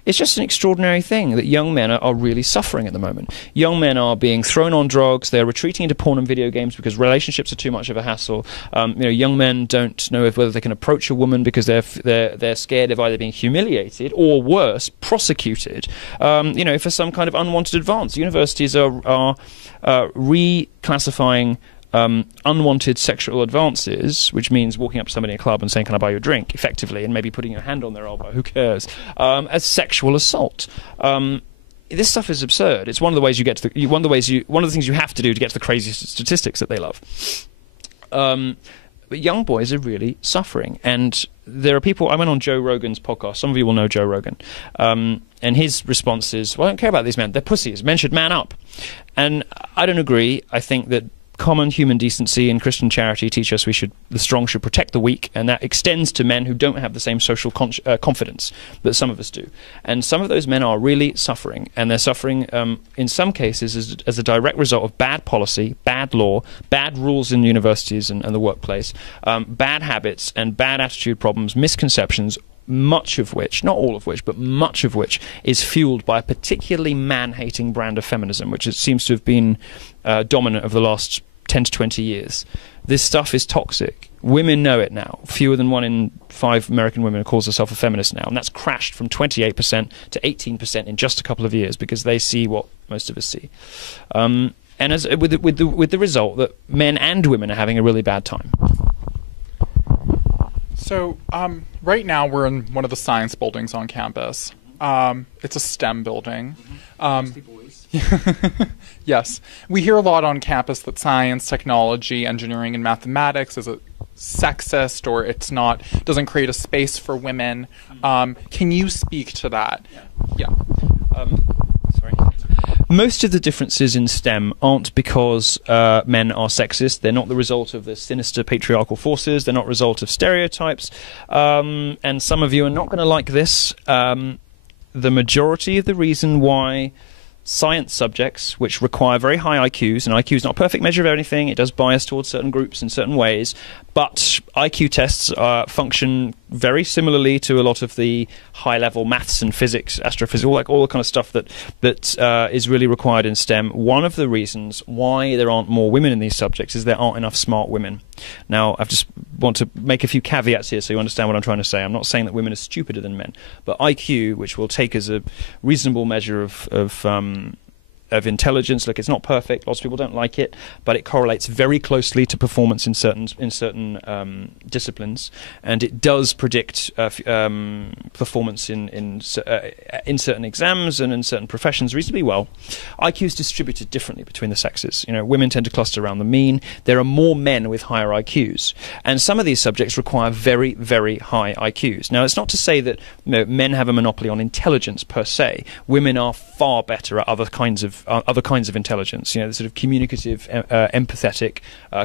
It's just an extraordinary thing that young men are really suffering at the moment. Young men are being thrown on drugs. They're retreating into porn and video games because relationships are too much of a hassle. Young men don't know whether they can approach a woman because they're scared of either being humiliated or worse, prosecuted. For some kind of unwanted advance. Universities are reclassifying unwanted sexual advances, which means walking up to somebody in a club and saying, "Can I buy you a drink?" effectively, and maybe putting your hand on their elbow, who cares, as sexual assault. This stuff is absurd. It's one of the ways you get to one of the things you have to do to get to the craziest statistics that they love. But young boys are really suffering, and there are people. I went on Joe Rogan's podcast. Some of you will know Joe Rogan, and his response is, "Well, I don't care about these men. They're pussies. Men should man up." And I don't agree. I think that common human decency and Christian charity teach us the strong should protect the weak, and that extends to men who don't have the same social confidence that some of us do. And some of those men are really suffering, and they're suffering in some cases as a direct result of bad policy, bad law, bad rules in universities and the workplace, bad habits and bad attitude problems, misconceptions, much of which, not all of which, but much of which is fueled by a particularly man-hating brand of feminism, which seems to have been dominant over the last 10 to 20 years. This stuff is toxic. Women know it now. Fewer than 1 in 5 American women calls herself a feminist now, and that's crashed from 28% to 18% in just a couple of years because they see what most of us see. And with the result that men and women are having a really bad time. So right now we're in one of the science buildings on campus. It's a STEM building. Yes. We hear a lot on campus that science, technology, engineering, and mathematics is sexist, or doesn't create a space for women. Can you speak to that? Yeah. Sorry. Most of the differences in STEM aren't because men are sexist. They're not the result of the sinister patriarchal forces. They're not a result of stereotypes. And some of you are not going to like this. The majority of the reason why science subjects, which require very high IQs, and IQ is not a perfect measure of anything, it does bias towards certain groups in certain ways, but IQ tests function very similarly to a lot of the high-level maths and physics, astrophysics, all the kind of stuff that is really required in STEM. One of the reasons why there aren't more women in these subjects is there aren't enough smart women. Now, I just want to make a few caveats here so you understand what I'm trying to say. I'm not saying that women are stupider than men, but IQ, which we'll take as a reasonable measure of intelligence. Look, it's not perfect. Lots of people don't like it, but it correlates very closely to performance in certain disciplines, and it does predict performance in certain exams and in certain professions reasonably well. IQ is distributed differently between the sexes. Women tend to cluster around the mean. There are more men with higher IQs, and some of these subjects require very, very high IQs. Now, it's not to say that men have a monopoly on intelligence per se. Women are far better at other kinds of intelligence, the sort of communicative, empathetic,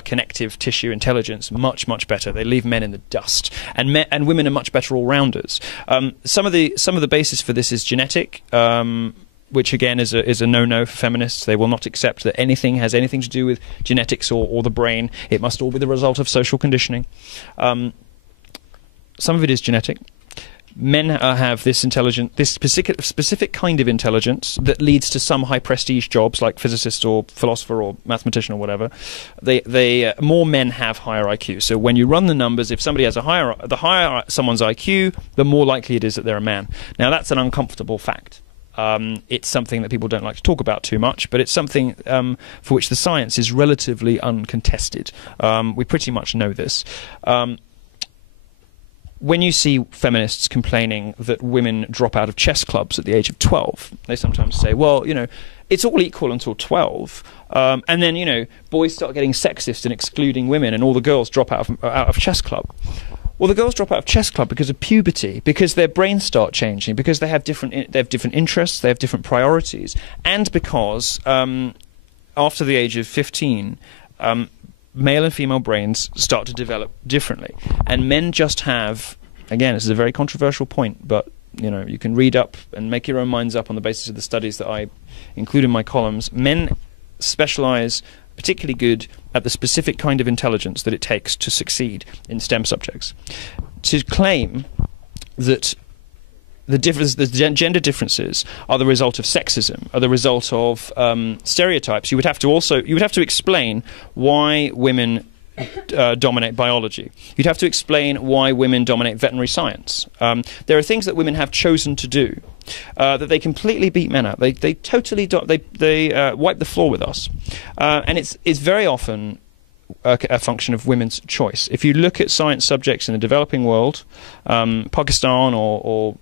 connective tissue intelligence, much, much better. They leave men in the dust, and women are much better all-rounders. Some of the basis for this is genetic, which again is a no-no for feminists. They will not accept that anything has anything to do with genetics or the brain. It must all be the result of social conditioning. Some of it is genetic. Men have this specific kind of intelligence that leads to some high prestige jobs like physicist or philosopher or mathematician or whatever. More men have higher IQ. So when you run the numbers, if somebody has the higher someone's IQ, the more likely it is that they're a man. Now that's an uncomfortable fact. It's something that people don't like to talk about too much, but it's something for which the science is relatively uncontested. We pretty much know this. When you see feminists complaining that women drop out of chess clubs at the age of 12, they sometimes say, well, it's all equal until 12, and then, boys start getting sexist and excluding women, and all the girls drop out of chess club. Well, the girls drop out of chess club because of puberty, because their brains start changing, because they have different interests, they have different priorities, and because after the age of 15, male and female brains start to develop differently, and men just have, again, this is a very controversial point, but you can read up and make your own minds up on the basis of the studies that I include in my columns. Men specialize particularly good at the specific kind of intelligence that it takes to succeed in STEM subjects. To claim that gender differences are the result of sexism, are the result of stereotypes. You would have to explain why women dominate biology. You'd have to explain why women dominate veterinary science. There are things that women have chosen to do that they completely beat men at. They totally wipe the floor with us, and it's very often a function of women's choice. If you look at science subjects in the developing world, Pakistan or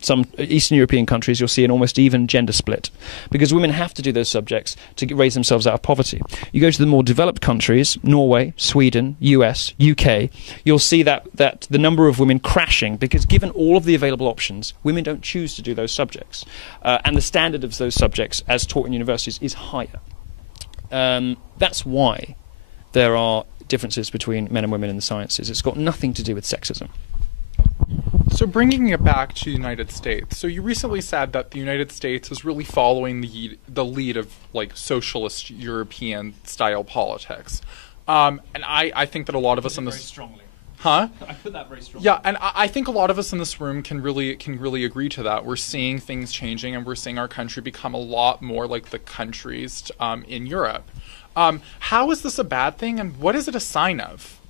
some Eastern European countries, you'll see an almost even gender split, because women have to do those subjects to raise themselves out of poverty. You go to the more developed countries, Norway, Sweden, US, UK, you'll see that the number of women crashing, because given all of the available options, women don't choose to do those subjects. And the standard of those subjects, as taught in universities, is higher. That's why there are differences between men and women in the sciences. It's got nothing to do with sexism. So bringing it back to the United States, so you recently said that the United States is really following the lead of like socialist European style politics, and I think that a lot of us in this very strongly. Huh? I put that very strongly. Yeah, and I think a lot of us in this room can really agree to that. We're seeing things changing, and we're seeing our country become a lot more like the countries in Europe. How is this a bad thing, and what is it a sign of?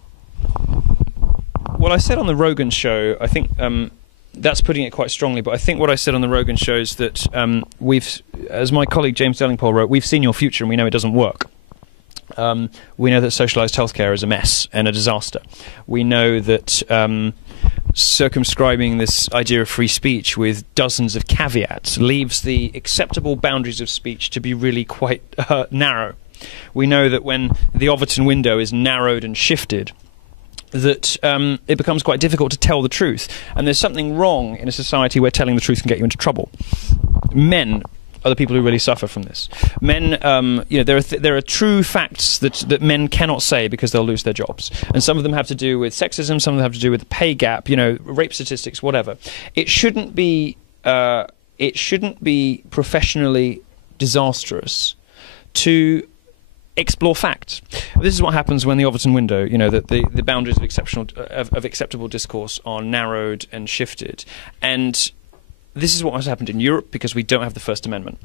Well, I said on the Rogan show, I think that's putting it quite strongly, but I think what I said on the Rogan show is that as my colleague James Delingpole wrote, we've seen your future and we know it doesn't work. We know that socialised healthcare is a mess and a disaster. We know that circumscribing this idea of free speech with dozens of caveats leaves the acceptable boundaries of speech to be really quite narrow. We know that when the Overton window is narrowed and shifted, that it becomes quite difficult to tell the truth. And there's something wrong in a society where telling the truth can get you into trouble. Men are the people who really suffer from this. Men, there are true facts that men cannot say because they'll lose their jobs. And some of them have to do with sexism, some of them have to do with the pay gap, rape statistics, whatever. It shouldn't be professionally disastrous to explore facts. This is what happens when the Overton window, that the boundaries of acceptable discourse are narrowed and shifted. And this is what has happened in Europe because we don't have the First Amendment.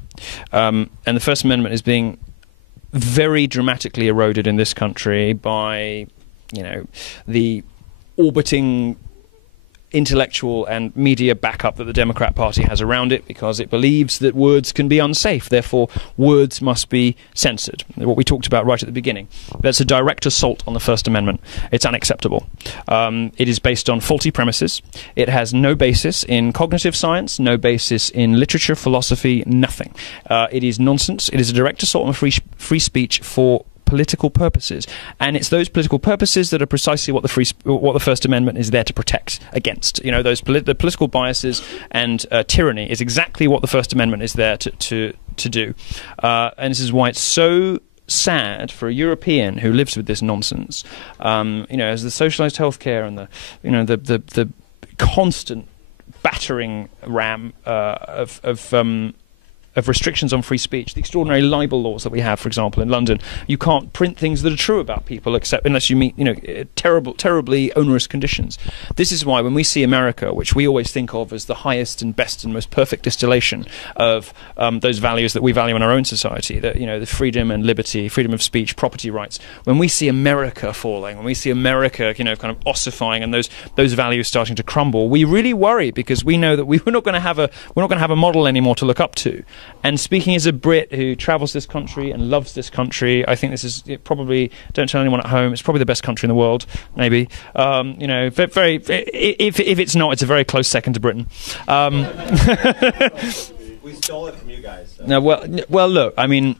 And the First Amendment is being very dramatically eroded in this country by, the orbiting intellectual and media backup that the Democrat Party has around it, because it believes that words can be unsafe. Therefore, words must be censored. What we talked about right at the beginning. That's a direct assault on the First Amendment. It's unacceptable. It is based on faulty premises. It has no basis in cognitive science, no basis in literature, philosophy, nothing. It is nonsense. It is a direct assault on free speech for political purposes, and it's those political purposes that are precisely what the First Amendment is there to protect against. The political biases and tyranny is exactly what the First Amendment is there to do, and this is why it's so sad for a European who lives with this nonsense. As the socialised healthcare and the constant battering ram of restrictions on free speech, the extraordinary libel laws that we have, for example, in London. You can't print things that are true about people except unless you meet, terribly onerous conditions. This is why when we see America, which we always think of as the highest and best and most perfect distillation of those values that we value in our own society, that the freedom and liberty, freedom of speech, property rights. When we see America falling, when we see America, kind of ossifying, and those values starting to crumble, we really worry because we know that we're not going to have a model anymore to look up to. And speaking as a Brit who travels this country and loves this country, I think this is probably, don't tell anyone at home, it's probably the best country in the world, maybe. Very, if it's not, it's a very close second to Britain. We stole it from you guys. So. No, well, look, I mean,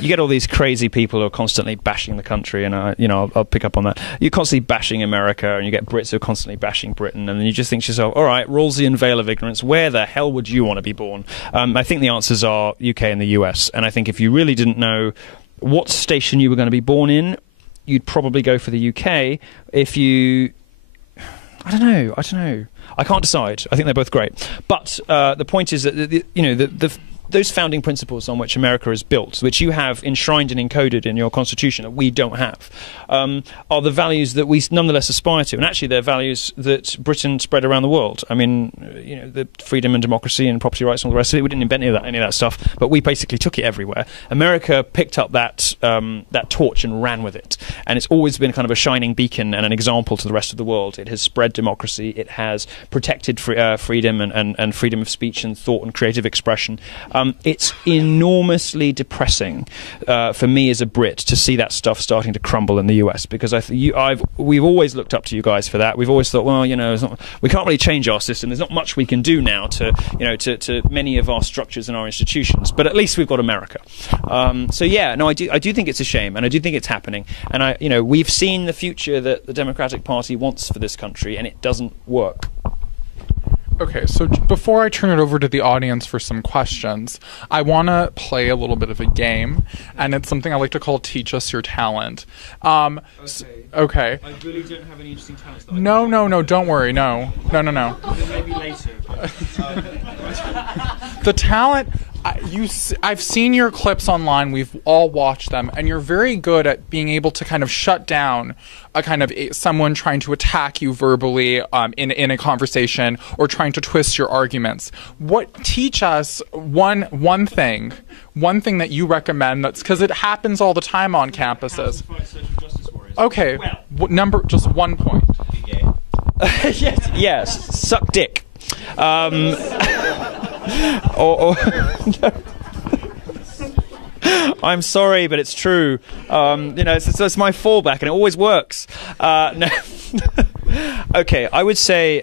you get all these crazy people who are constantly bashing the country, and I'll pick up on that. You're constantly bashing America, and you get Brits who are constantly bashing Britain, and then you just think to yourself, all right, Rawlsian veil of ignorance, where the hell would you want to be born? I think the answers are UK and the US, and I think if you really didn't know what station you were going to be born in, you'd probably go for the UK. If you... I don't know. I can't decide. I think they're both great. But the point is that, those founding principles on which America is built, which you have enshrined and encoded in your constitution that we don't have, are the values that we nonetheless aspire to, and actually they're values that Britain spread around the world. I mean, the freedom and democracy and property rights and all the rest of it, we didn't invent any of that stuff, but we basically took it everywhere. America picked up that torch and ran with it, and it's always been kind of a shining beacon and an example to the rest of the world. It has spread democracy, it has protected freedom and freedom of speech and thought and creative expression. It's enormously depressing for me as a Brit to see that stuff starting to crumble in the US, because we've always looked up to you guys for that. We've always thought, well, we can't really change our system. There's not much we can do now to many of our structures and our institutions, but at least we've got America. So yeah, no, I do think it's a shame, and I do think it's happening. And we've seen the future that the Democratic Party wants for this country, and it doesn't work. Okay, so before I turn it over to the audience for some questions, I want to play a little bit of a game, and it's something I like to call Teach Us Your Talent. Okay. I really don't have any interesting talents. No, don't worry, no. Maybe later. The talent... I've seen your clips online. We've all watched them, and you're very good at being able to kind of shut down someone trying to attack you verbally in a conversation, or trying to twist your arguments. Teach us one thing that you recommend, that's because it happens all the time on campuses. Okay, just 1 point. Yes, suck dick. I'm sorry, but it's true. It's my fallback, and it always works. No. Okay, I would say,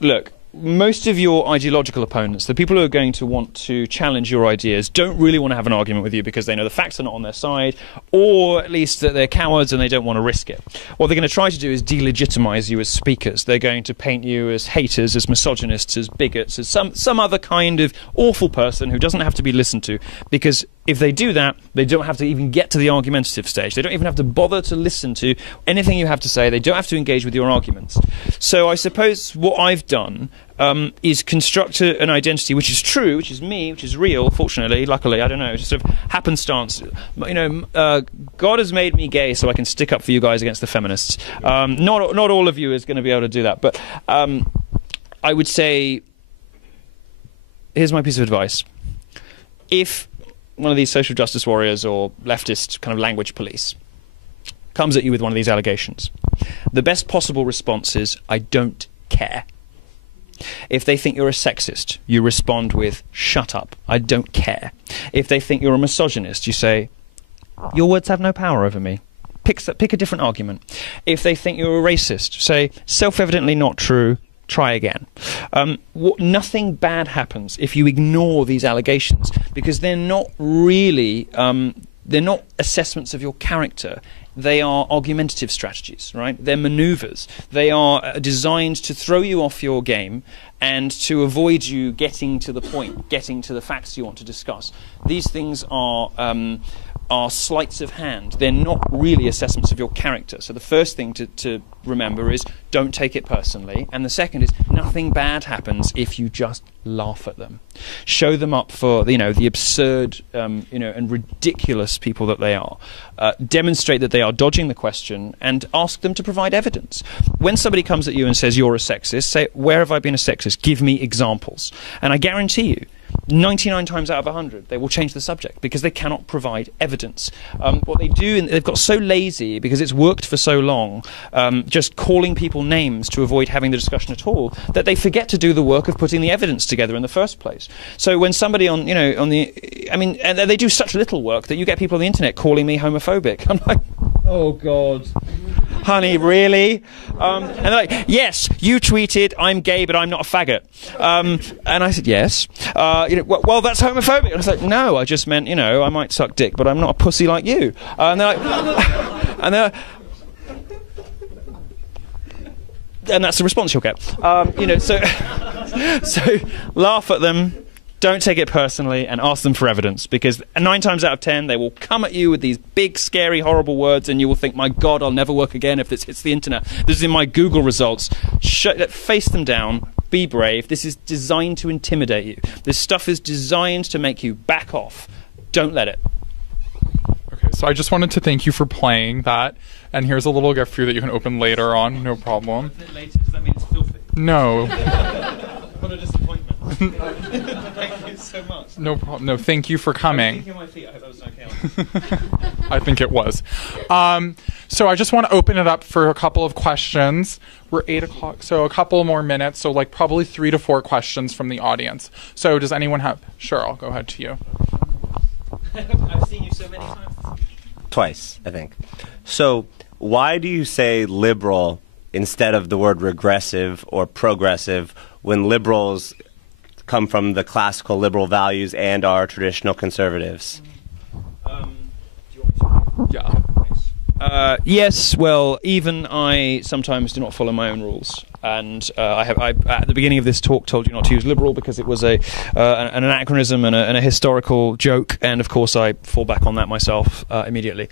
look, most of your ideological opponents, the people who are going to want to challenge your ideas, don't really want to have an argument with you because they know the facts are not on their side, or at least that they're cowards and they don't want to risk it. What they're going to try to do is delegitimize you as speakers. They're going to paint you as haters, as misogynists, as bigots, as some other kind of awful person who doesn't have to be listened to, because if they do that, they don't have to even get to the argumentative stage. They don't even have to bother to listen to anything you have to say. They don't have to engage with your arguments. So I suppose what I've done is construct an identity which is true, which is me, which is real, fortunately, luckily, I don't know, just sort of happenstance. God has made me gay so I can stick up for you guys against the feminists. Not all of you is going to be able to do that, but I would say, here's my piece of advice. If one of these social justice warriors or leftist kind of language police comes at you with one of these allegations, the best possible response is, I don't care. If they think you're a sexist, you respond with, shut up, I don't care. If they think you're a misogynist, you say, your words have no power over me. Pick a different argument. If they think you're a racist, say, self-evidently not true, try again. Nothing bad happens if you ignore these allegations, because they're not really, they're not assessments of your character. They are argumentative strategies, right? They're maneuvers. They are designed to throw you off your game and to avoid you getting to the point, getting to the facts you want to discuss. These things are sleights of hand. They're not really assessments of your character. So the first thing to remember is don't take it personally. And the second is nothing bad happens if you just laugh at them. Show them up for the absurd and ridiculous people that they are. Demonstrate that they are dodging the question and ask them to provide evidence. When somebody comes at you and says you're a sexist, say, where have I been a sexist? Give me examples. And I guarantee you, 99 times out of 100, they will change the subject because they cannot provide evidence. What they do, and they've got so lazy because it's worked for so long, just calling people names to avoid having the discussion at all, that they forget to do the work of putting the evidence together in the first place. So when somebody and they do such little work that you get people on the internet calling me homophobic. I'm like, oh God. Honey, really? And they're like, yes, you tweeted, I'm gay, but I'm not a faggot. And I said, yes. Well, that's homophobic. And I was like, no, I just meant, I might suck dick, but I'm not a pussy like you. And they're like, and that's the response you'll get. So laugh at them. Don't take it personally and ask them for evidence, because 9 times out of 10 they will come at you with these big, scary, horrible words, and you will think, my God, I'll never work again if this hits the internet. This is in my Google results. Face them down, be brave. This is designed to intimidate you. This stuff is designed to make you back off. Don't let it. Okay, so I just wanted to thank you for playing that, and here's a little gift for you that you can open later on, no problem. Later, does that mean it's filthy? No. What a disappointment. Thank you so much. No problem. No, thank you for coming. I hope that was okay. I think it was. So I just want to open it up for a couple of questions. We're 8 o'clock, so a couple more minutes. So like probably 3 to 4 questions from the audience. So does anyone have? Sure, I'll go ahead to you. I've seen you so many times. Twice, I think. So why do you say liberal instead of the word regressive or progressive when liberals come from the classical liberal values and are traditional conservatives? Do you want to? Yeah. Yes, well, even I sometimes do not follow my own rules. And I at the beginning of this talk, told you not to use liberal because it was an anachronism and a historical joke. And, of course, I fall back on that myself immediately.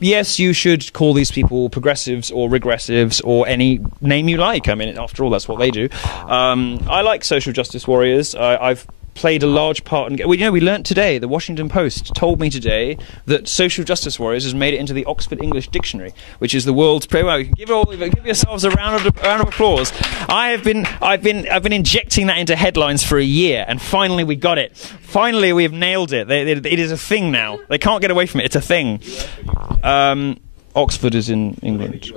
Yes, you should call these people progressives or regressives or any name you like. I mean, after all, that's what they do. I like social justice warriors. I've played a large part in... we learnt today, the Washington Post told me today that social justice warriors has made it into the Oxford English Dictionary, which is the world's... Well, give yourselves a round of applause. I've been injecting that into headlines for a year, and finally we got it. Finally we have nailed it. It is a thing now. They can't get away from it. It's a thing. Oxford is in England.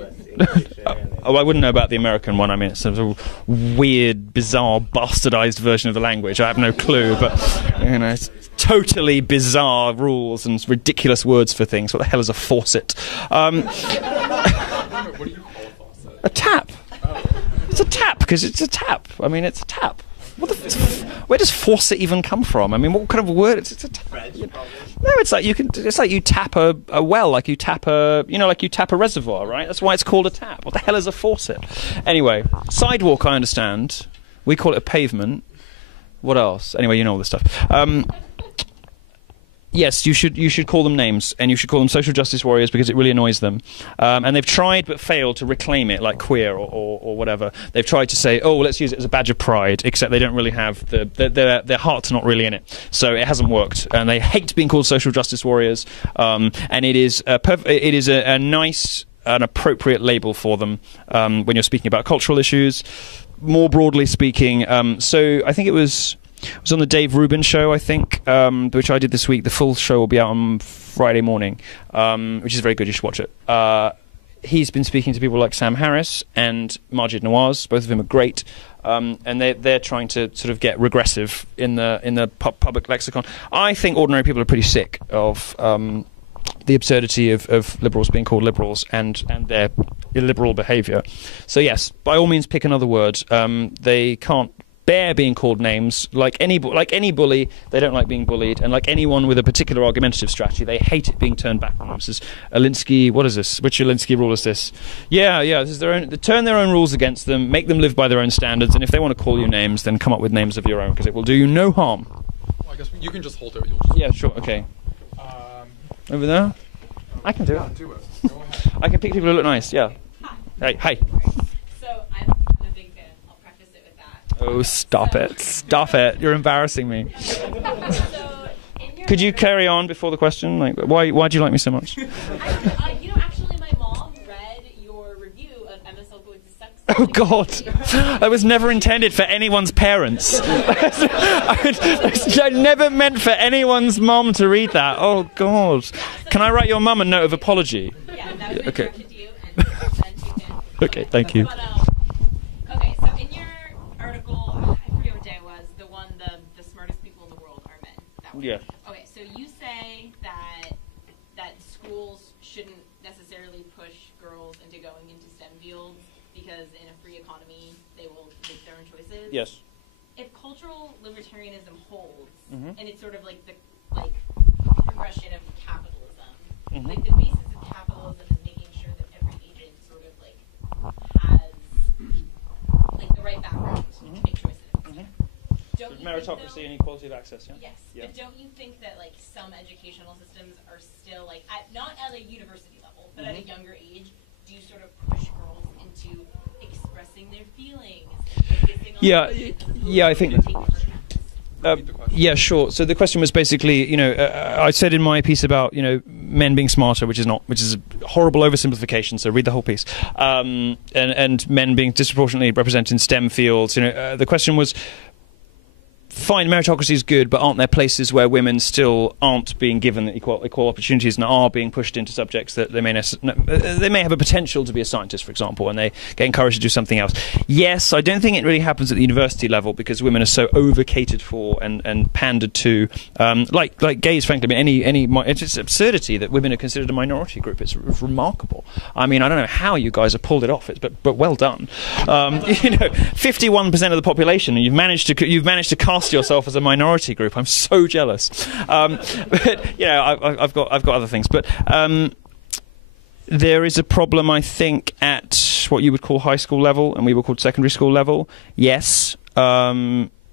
Oh, I wouldn't know about the American one. I mean, it's a weird, bizarre, bastardized version of the language. I have no clue, but it's totally bizarre rules and ridiculous words for things. What the hell is a faucet? What do you call a faucet? A tap. Oh. It's a tap because it's a tap. I mean, it's a tap. Where does faucet even come from? I mean, what kind of word? It's a tap. No, it's like you tap a well, like you tap a reservoir, right? That's why it's called a tap. What the hell is a faucet? Anyway, sidewalk, I understand. We call it a pavement. What else? Anyway, you know all this stuff. Yes, you should call them names, and you should call them social justice warriors because it really annoys them. And they've tried but failed to reclaim it, like queer or whatever. They've tried to say, oh, let's use it as a badge of pride, except they don't really have their heart's not really in it. So it hasn't worked, and they hate being called social justice warriors. And it is a nice and appropriate label for them when you're speaking about cultural issues. More broadly speaking, so I think it was on the Dave Rubin show, I think, which I did this week. The full show will be out on Friday morning, which is very good. You should watch it. He's been speaking to people like Sam Harris and Majid Nawaz. Both of them are great, and they're trying to sort of get regressive in the public lexicon. I think ordinary people are pretty sick of the absurdity of liberals being called liberals and their illiberal behaviour. So yes, by all means, pick another word. They can't bear being called names. Like any bully, they don't like being bullied, and like anyone with a particular argumentative strategy, they hate it being turned back on them. This is Alinsky. What is this? Which Alinsky rule is this? Yeah. This is their own. They turn their own rules against them, make them live by their own standards, and if they want to call you names, then come up with names of your own because it will do you no harm. Well, I guess you can just hold it. Yeah, sure. Okay. Over there. I can do it. Do it. Go ahead. I can pick people who look nice. Yeah. Hi. So I'm a big fan. I'll preface it with that. Oh, stop it. Stop it. You're embarrassing me. Could you carry on before the question? Like, why do you like me so much? Actually, my mom read your review of Emma Silkowitz's sex. Oh, God. That was never intended for anyone's parents. I never meant for anyone's mom to read that. Oh, God. Can I write your mum a note of apology? Yeah, that was okay. directed to you. And you can... Okay, thank you. But, okay, so in your article, I forget what day it was, the one, the smartest people in the world are men. That one. Yeah. Okay, so you say that schools shouldn't necessarily push girls into going into STEM fields because in a free economy they will make their own choices. Yes. If cultural libertarianism holds, Mm-hmm. and it's sort of like the progression of capitalism, Mm-hmm. like the basis of capitalism is making sure that every agent sort of like has like the right background to make choices. Mm-hmm. Don't you Meritocracy think, and equality of access, yeah? yes, Yeah. but don't you think that like some educational systems are still like not at a university level, but at a younger age, do sort of push girls into expressing expressing their feelings, focusing on I think. Yeah, sure. So the question was basically, I said in my piece about, men being smarter, which is a horrible oversimplification. So read the whole piece. And men being disproportionately represented in STEM fields. The question was, fine, meritocracy is good, but aren't there places where women still aren't being given equal opportunities and are being pushed into subjects that they may have a potential to be a scientist, for example, and they get encouraged to do something else? Yes, I don't think it really happens at the university level because women are so over-catered for and pandered to. Like gays, frankly, it's absurdity that women are considered a minority group. It's remarkable. I mean, I don't know how you guys have pulled it off, but well done. 51% of the population, and you've managed to cast yourself as a minority group. I'm so jealous. But I've got other things. But there is a problem, I think, at what you would call high school level, and we would call secondary school level. Yes.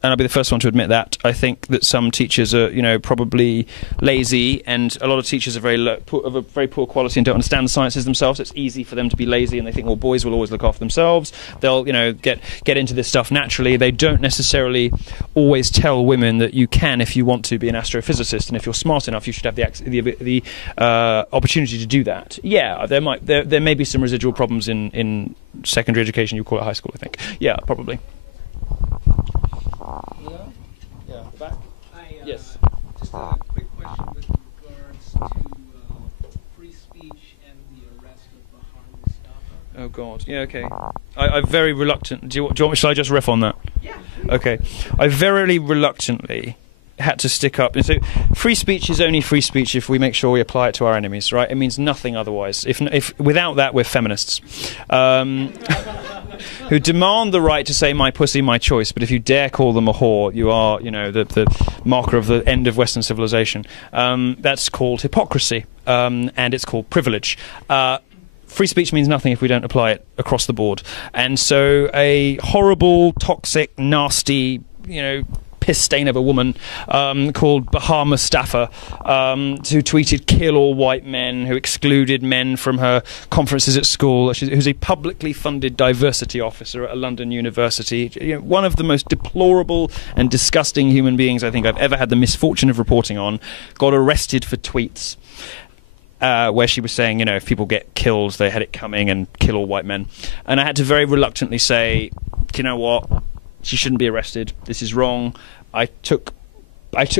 And I'll be the first one to admit that. I think that some teachers are, probably lazy, and a lot of teachers are of a very poor quality and don't understand the sciences themselves. It's easy for them to be lazy, and they think, well, boys will always look after themselves. They'll, get into this stuff naturally. They don't necessarily always tell women that you can, if you want to, be an astrophysicist, and if you're smart enough, you should have the opportunity to do that. Yeah, there may be some residual problems in secondary education. You call it high school, I think. Yeah, probably. Yeah, back? Yes. Just a quick question with regards to free speech and the arrest of Bahar Mustafa. Oh God. Yeah. Okay. I'm very reluctant. Do you want? Shall I just riff on that? Yeah. Okay. I very reluctantly had to stick up. And so, free speech is only free speech if we make sure we apply it to our enemies, right? It means nothing otherwise. If without that, we're feminists. Who demand the right to say "my pussy, my choice," but if you dare call them a whore, you are, the marker of the end of Western civilization. That's called hypocrisy, and it's called privilege. Free speech means nothing if we don't apply it across the board. And so, a horrible, toxic, nasty, piss stain of a woman called Bahar Mustafa, who tweeted "kill all white men," who excluded men from her conferences at school, who's a publicly funded diversity officer at a London university. One of the most deplorable and disgusting human beings I think I've ever had the misfortune of reporting on, got arrested for tweets where she was saying, if people get killed, they had it coming, and kill all white men. And I had to very reluctantly say, do you know what? She shouldn't be arrested. This is wrong. I took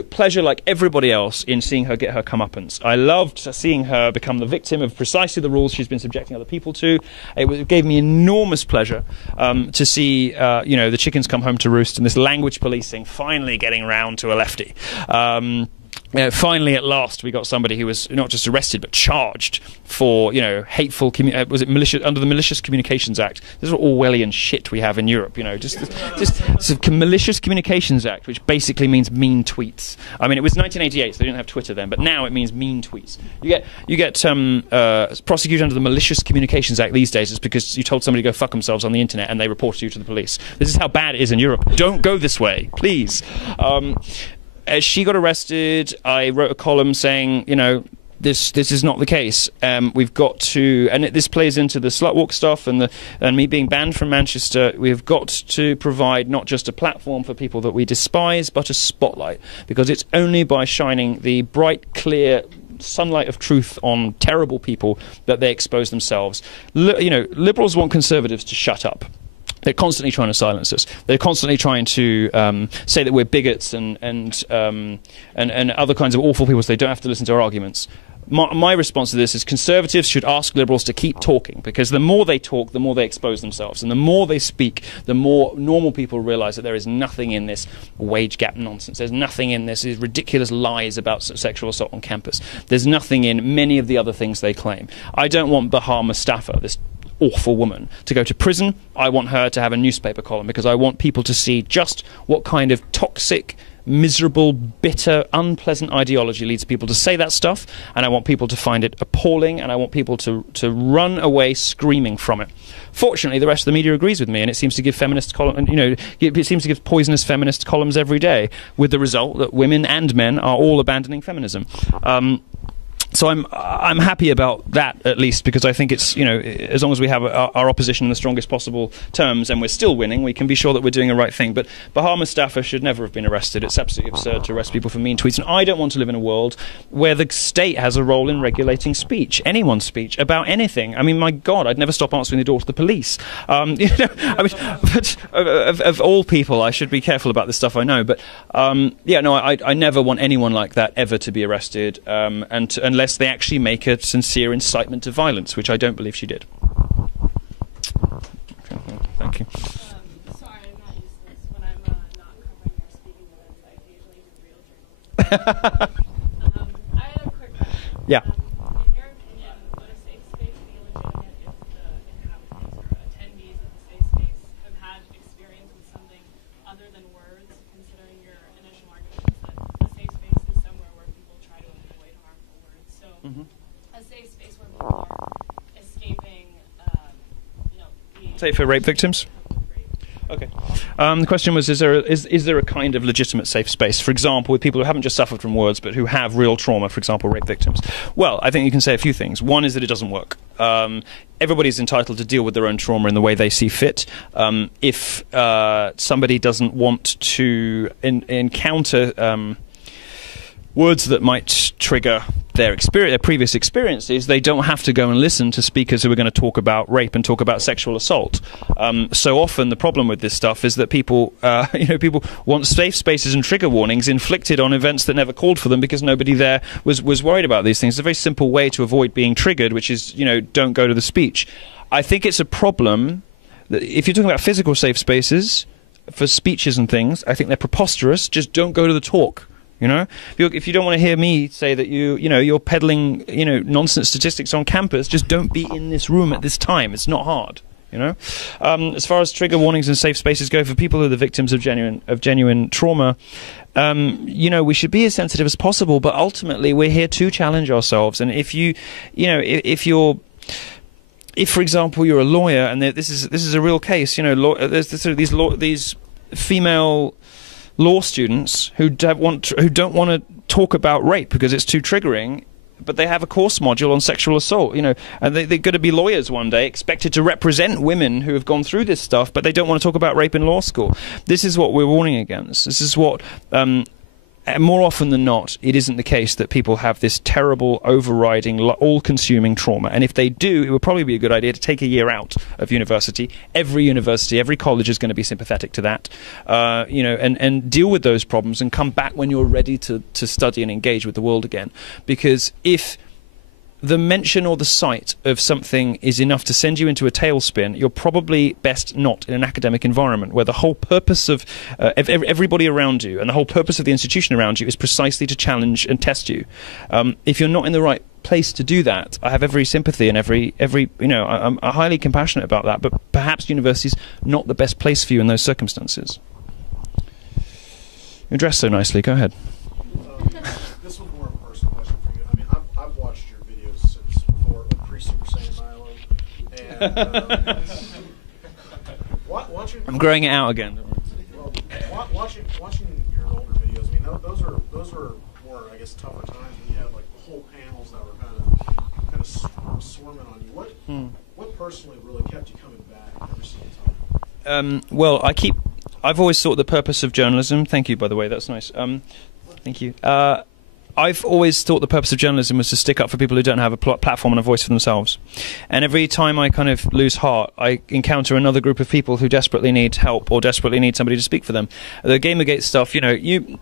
pleasure, like everybody else, in seeing her get her comeuppance. I loved seeing her become the victim of precisely the rules she's been subjecting other people to. It gave me enormous pleasure to see, the chickens come home to roost, and this language policing finally getting round to a lefty. Finally, at last, we got somebody who was not just arrested but charged for, hateful. Was it malicious under the Malicious Communications Act? This is what Orwellian shit we have in Europe. Just Malicious Communications Act, which basically means mean tweets. I mean, it was 1988, so they didn't have Twitter then, but now it means mean tweets. You get prosecuted under the Malicious Communications Act these days is because you told somebody to go fuck themselves on the internet and they reported you to the police. This is how bad it is in Europe. Don't go this way, please. As she got arrested, I wrote a column saying, this is not the case. We've got to, and this plays into the slutwalk stuff and me being banned from Manchester. We've got to provide not just a platform for people that we despise, but a spotlight, because it's only by shining the bright, clear sunlight of truth on terrible people that they expose themselves. Liberals want conservatives to shut up. They're constantly trying to silence us. They're constantly trying to say that we're bigots and other kinds of awful people, so they don't have to listen to our arguments. My response to this is conservatives should ask liberals to keep talking, because the more they talk, the more they expose themselves. And the more they speak, the more normal people realise that there is nothing in this wage gap nonsense. There's nothing in this ridiculous lies about sexual assault on campus. There's nothing in many of the other things they claim. I don't want Bahar Mustafa, this awful woman, to go to prison. I want her to have a newspaper column, because I want people to see just what kind of toxic, miserable, bitter, unpleasant ideology leads people to say that stuff, and I want people to find it appalling, and I want people to run away screaming from it. Fortunately, the rest of the media agrees with me, and it seems to give it seems to give poisonous feminist columns every day, with the result that women and men are all abandoning feminism. So I'm happy about that, at least, because I think it's, as long as we have our opposition in the strongest possible terms and we're still winning, we can be sure that we're doing the right thing. But Bahar Mustafa should never have been arrested. It's absolutely absurd to arrest people for mean tweets. And I don't want to live in a world where the state has a role in regulating speech, anyone's speech, about anything. I mean, my God, I'd never stop answering the door to the police. But of all people, I should be careful about this stuff, I know. But, I never want anyone like that ever to be arrested, unless they actually make a sincere incitement to violence, which I don't believe she did. Thank you. Sorry, I'm not used to this. When I'm not covering your speaking events, I occasionally do real journalism. I had a quick question. Yeah. In your opinion, would a safe space be legitimate if the inhabitants or attendees of the safe space have had experience with something other than words, considering your initial arguments that a safe space is somewhere where people try to avoid harmful words? So a safe space where people are escaping, Say for rape victims? Okay. The question was, is there a kind of legitimate safe space, for example, with people who haven't just suffered from words but who have real trauma, for example, rape victims? Well, I think you can say a few things. One is that it doesn't work. Everybody's entitled to deal with their own trauma in the way they see fit. If somebody doesn't want to encounter words that might trigger their previous experiences, they don't have to go and listen to speakers who are going to talk about rape and talk about sexual assault. So often the problem with this stuff is that people want safe spaces and trigger warnings inflicted on events that never called for them because nobody there was worried about these things. It's a very simple way to avoid being triggered, which is, don't go to the speech. I think it's a problem that if you're talking about physical safe spaces for speeches and things, I think they're preposterous. Just don't go to the talk. If you don't want to hear me say that you're peddling nonsense statistics on campus, just don't be in this room at this time. It's not hard. As far as trigger warnings and safe spaces go for people who are the victims of genuine trauma, we should be as sensitive as possible. But ultimately, we're here to challenge ourselves. And if for example, you're a lawyer, and this is a real case, there's these female law students who don't want to talk about rape because it's too triggering, but they have a course module on sexual assault, and they're going to be lawyers one day, expected to represent women who have gone through this stuff, but they don't want to talk about rape in law school. This is what we're warning against. This is what more often than not, it isn't the case that people have this terrible, overriding, all-consuming trauma. And if they do, it would probably be a good idea to take a year out of university. Every college is going to be sympathetic to that, and deal with those problems and come back when you're ready to study and engage with the world again. Because if the mention or the sight of something is enough to send you into a tailspin, you're probably best not in an academic environment where the whole purpose of everybody around you and the whole purpose of the institution around you is precisely to challenge and test you. If you're not in the right place to do that, I have every sympathy and I'm highly compassionate about that, but perhaps university's not the best place for you in those circumstances. You're dressed so nicely, go ahead. This was more of a personal question for you. I mean, I've watched your videos since before pre-Super Saiyan Milo, and watching. I'm growing it out again. Well, watching your older videos. I mean, those were more, I guess, tougher times when you had like whole panels that were kind of swarming on you. What personally really kept you coming back every single time? Well, I've always thought the purpose of journalism. Thank you, by the way. That's nice. Thank you. I've always thought the purpose of journalism was to stick up for people who don't have a platform and a voice for themselves. And every time I kind of lose heart, I encounter another group of people who desperately need help or desperately need somebody to speak for them. The Gamergate stuff,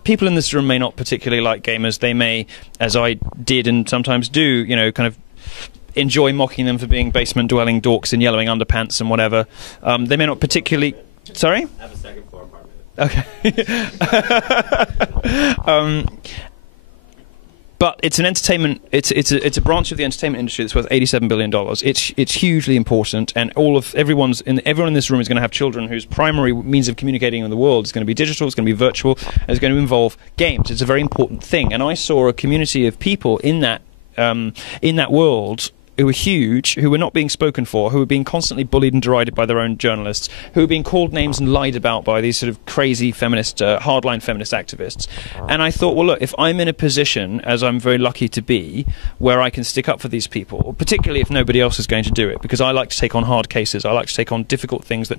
people in this room may not particularly like gamers. They may, as I did and sometimes do, kind of enjoy mocking them for being basement-dwelling dorks in yellowing underpants and whatever. They may not particularly... Sorry? I have a second floor apartment. Okay. But it's an entertainment. It's a branch of the entertainment industry that's worth $87 billion. It's hugely important, and everyone in this room is going to have children whose primary means of communicating with the world is going to be digital. It's going to be virtual. And it's going to involve games. It's a very important thing. And I saw a community of people in that world who were huge, who were not being spoken for, who were being constantly bullied and derided by their own journalists, who were being called names and lied about by these sort of crazy feminist, hardline feminist activists. And I thought, well, look, if I'm in a position, as I'm very lucky to be, where I can stick up for these people, particularly if nobody else is going to do it, because I like to take on hard cases, I like to take on difficult things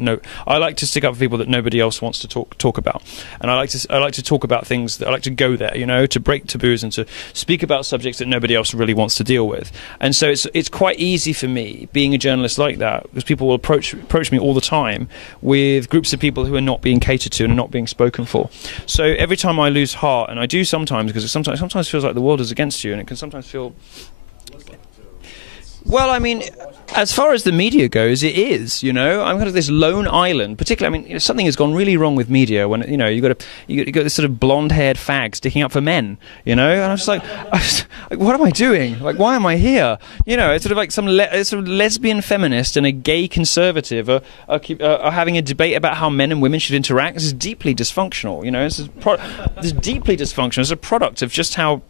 I like to stick up for people that nobody else wants to talk about, and I like to talk about things that I like to go there, to break taboos and to speak about subjects that nobody else really wants to deal with. And so it's quite easy for me, being a journalist like that, because people will approach me all the time with groups of people who are not being catered to and are not being spoken for. So every time I lose heart, and I do sometimes, because it sometimes feels like the world is against you, and it can sometimes feel... Well, I mean, as far as the media goes, it is. I'm kind of this lone island. Particularly, I mean, something has gone really wrong with media when you got this sort of blonde-haired fag sticking up for men. And I'm just like, what am I doing? Like, why am I here? It's sort of like some sort of lesbian feminist and a gay conservative are having a debate about how men and women should interact. This is deeply dysfunctional. This is deeply dysfunctional. It's a product of just how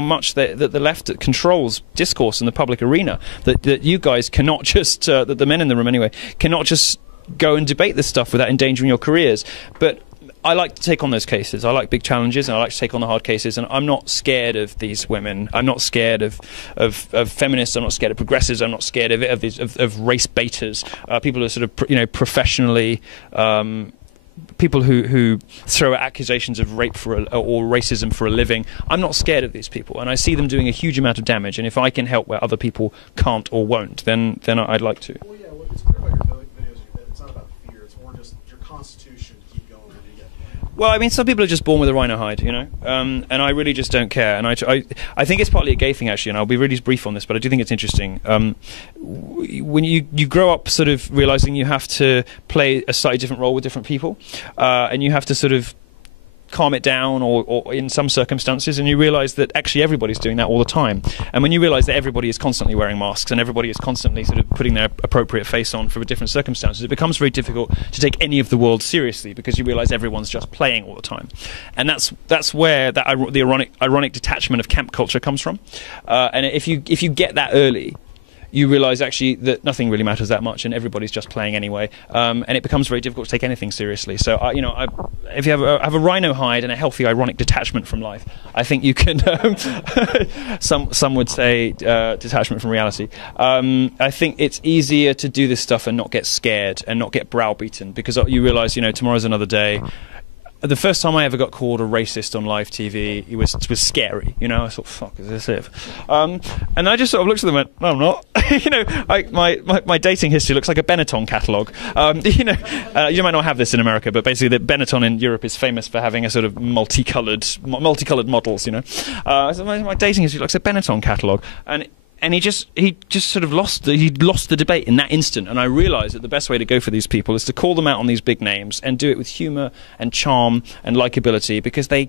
much the left controls discourse in the public arena. That you guys cannot just, that the men in the room anyway, cannot just go and debate this stuff without endangering your careers. But I like to take on those cases. I like big challenges, and I like to take on the hard cases. And I'm not scared of these women. I'm not scared of feminists. I'm not scared of progressives. I'm not scared of race baiters. People who are sort of professionally. People who throw out accusations of rape or racism for a living. I'm not scared of these people, and I see them doing a huge amount of damage. And if I can help where other people can't or won't, then I'd like to. Well, yeah, it's clear by your videos that it's not about fear. It's more just your constitution to keep going when you get. Well, I mean, some people are just born with a rhino hide, and I really just don't care. And I think it's partly a gay thing, actually, and I'll be really brief on this, but I do think it's interesting. When you grow up sort of realizing you have to play a slightly different role with different people, and you have to sort of calm it down or in some circumstances, and you realize that actually everybody's doing that all the time. And when you realize that everybody is constantly wearing masks and everybody is constantly sort of putting their appropriate face on for different circumstances, it becomes very difficult to take any of the world seriously, because you realize everyone's just playing all the time. And that's where the ironic detachment of camp culture comes from. And if you get that early, you realise actually that nothing really matters that much, and everybody's just playing anyway, and it becomes very difficult to take anything seriously. So, if you have a rhino hide and a healthy, ironic detachment from life, I think you can. Some would say detachment from reality. I think it's easier to do this stuff and not get scared and not get browbeaten, because you realise, tomorrow's another day. The first time I ever got called a racist on live TV, it was scary. I thought, "Fuck, is this it?" And I just sort of looked at them and went, "No, I'm not." My dating history looks like a Benetton catalogue. You might not have this in America, but basically, the Benetton in Europe is famous for having a sort of multicolored models. So my dating history looks like a Benetton catalogue, and he just sort of lost the debate in that instant. And I realised that the best way to go for these people is to call them out on these big names and do it with humour and charm and likability, because they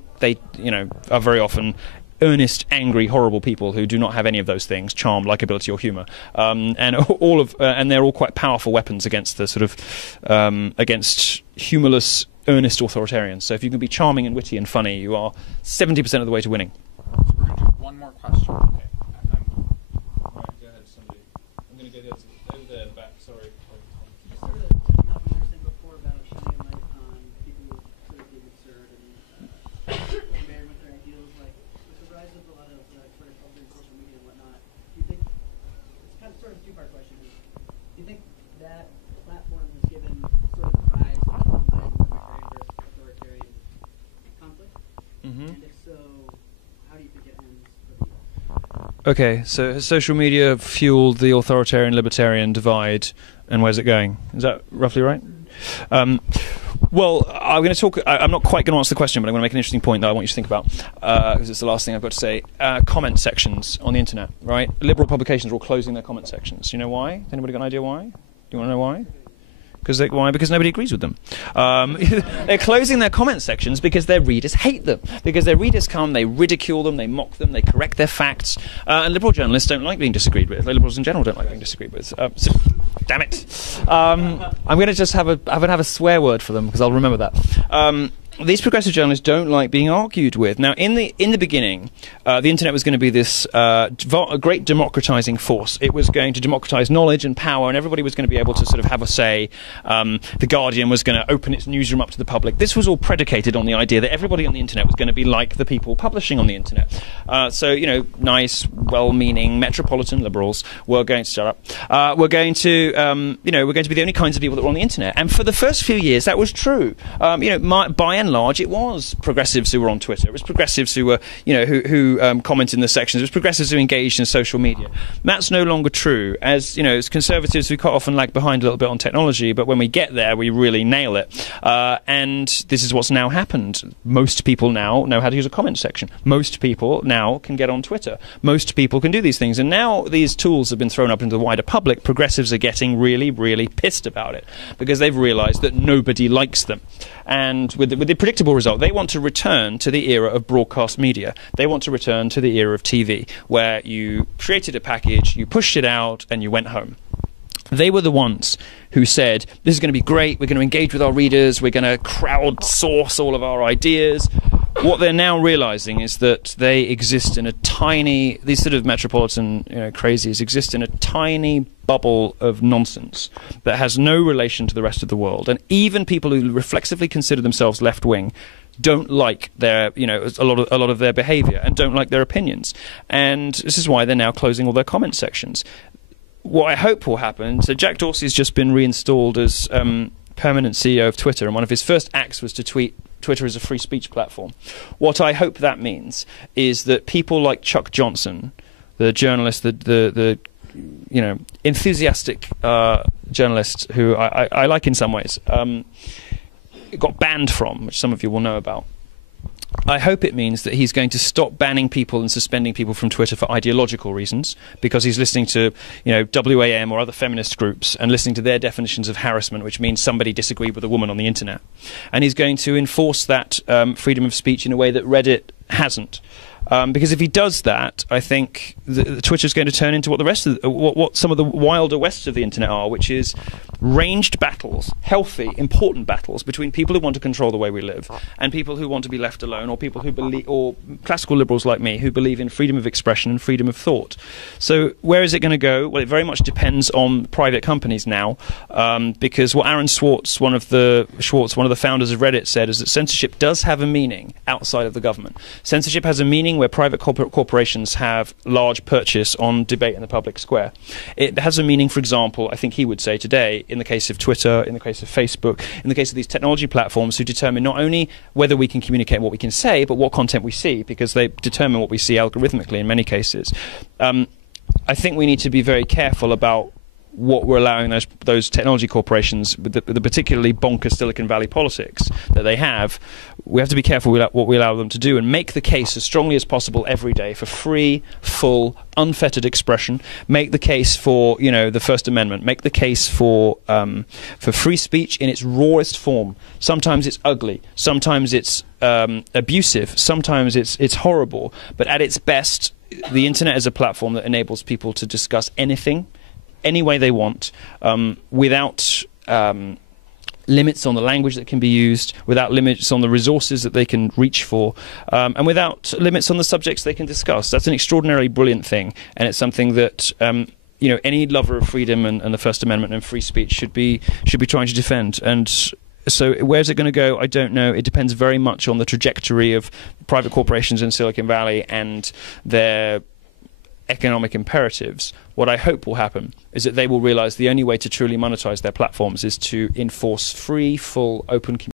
are very often earnest, angry, horrible people who do not have any of those things: charm, likability, or humour. And they're all quite powerful weapons against the sort of against humourless, earnest authoritarians. So if you can be charming and witty and funny, you are 70% of the way to winning. So we're going to do one more question. Okay. Okay, so has social media fueled the authoritarian-libertarian divide, and where's it going? Is that roughly right? Well, I'm going to talk. I'm not quite going to answer the question, but I'm going to make an interesting point that I want you to think about, because it's the last thing I've got to say. Comment sections on the internet, right? Liberal publications are all closing their comment sections. You know why? Has anybody got an idea why? Do you want to know why? Why? Because nobody agrees with them. They're closing their comment sections because their readers hate them. Because their readers come, they ridicule them, they mock them, they correct their facts. And liberal journalists don't like being disagreed with. Liberals in general don't like being disagreed with. Damn it. I'm going to just have a swear word for them, because I'll remember that. these progressive journalists don't like being argued with. Now, in the beginning, the internet was going to be this a great democratizing force. It was going to democratize knowledge and power, and everybody was going to be able to sort of have a say. The Guardian was going to open its newsroom up to the public. This was all predicated on the idea that everybody on the internet was going to be like the people publishing on the internet. So, nice, well-meaning metropolitan liberals were going to shut up. We're going to, we're going to be the only kinds of people that were on the internet. And for the first few years, that was true. By and large, it was progressives who were on Twitter. It was progressives who were, who commented in the sections. It was progressives who engaged in social media. That's no longer true. As conservatives, we quite often lag behind a little bit on technology, but when we get there, we really nail it. And this is what's now happened. Most people now know how to use a comment section. Most people now can get on Twitter. Most people can do these things. And now these tools have been thrown up into the wider public. Progressives are getting really, really pissed about it because they've realized that nobody likes them. And with the predictable result, they want to return to the era of broadcast media. They want to return to the era of TV, where you created a package, you pushed it out, and you went home. They were the ones who said, this is going to be great, we're going to engage with our readers, we're going to crowdsource all of our ideas. What they're now realizing is that they exist in a tiny, these sort of metropolitan crazies exist in a tiny bubble of nonsense that has no relation to the rest of the world. And even people who reflexively consider themselves left-wing don't like their, a lot of their behavior and don't like their opinions. And this is why they're now closing all their comment sections. What I hope will happen, so Jack Dorsey's just been reinstalled as permanent CEO of Twitter, and one of his first acts was to tweet Twitter is a free speech platform. What I hope that means is that people like Chuck Johnson, the journalist, the enthusiastic journalist who I like in some ways, got banned from, which some of you will know about. I hope it means that he's going to stop banning people and suspending people from Twitter for ideological reasons, because he's listening to, WAM or other feminist groups and listening to their definitions of harassment, which means somebody disagreed with a woman on the internet. And he's going to enforce that freedom of speech in a way that Reddit hasn't. Because if he does that, I think Twitter's going to turn into what the rest of what some of the wilder wests of the internet are, which is ranged battles, healthy, important battles between people who want to control the way we live and people who want to be left alone, or people who believe, or classical liberals like me who believe in freedom of expression and freedom of thought. So where is it going to go? Well, it very much depends on private companies now, because what Aaron Swartz, one of the founders of Reddit, said is that censorship does have a meaning outside of the government. Censorship has a meaning where private corporations have large purchase on debate in the public square. It has a meaning, for example, I think he would say today, in the case of Twitter, in the case of Facebook, in the case of these technology platforms who determine not only whether we can communicate what we can say, but what content we see, because they determine what we see algorithmically in many cases. I think we need to be very careful about what we're allowing those technology corporations, with the particularly bonkers Silicon Valley politics that they have. We have to be careful with what we allow them to do and make the case as strongly as possible every day for free, full, unfettered expression. Make the case for the First Amendment. Make the case for free speech in its rawest form. Sometimes it's ugly. Sometimes it's abusive. Sometimes it's horrible. But at its best, the internet is a platform that enables people to discuss anything, any way they want, without limits on the language that can be used, without limits on the resources that they can reach for, and without limits on the subjects they can discuss. That's an extraordinarily brilliant thing, and it's something that any lover of freedom and the First Amendment and free speech should be trying to defend. And so where's it going to go? I don't know. It depends very much on the trajectory of private corporations in Silicon Valley and their economic imperatives. What I hope will happen is that they will realize the only way to truly monetize their platforms is to enforce free, full, open communication.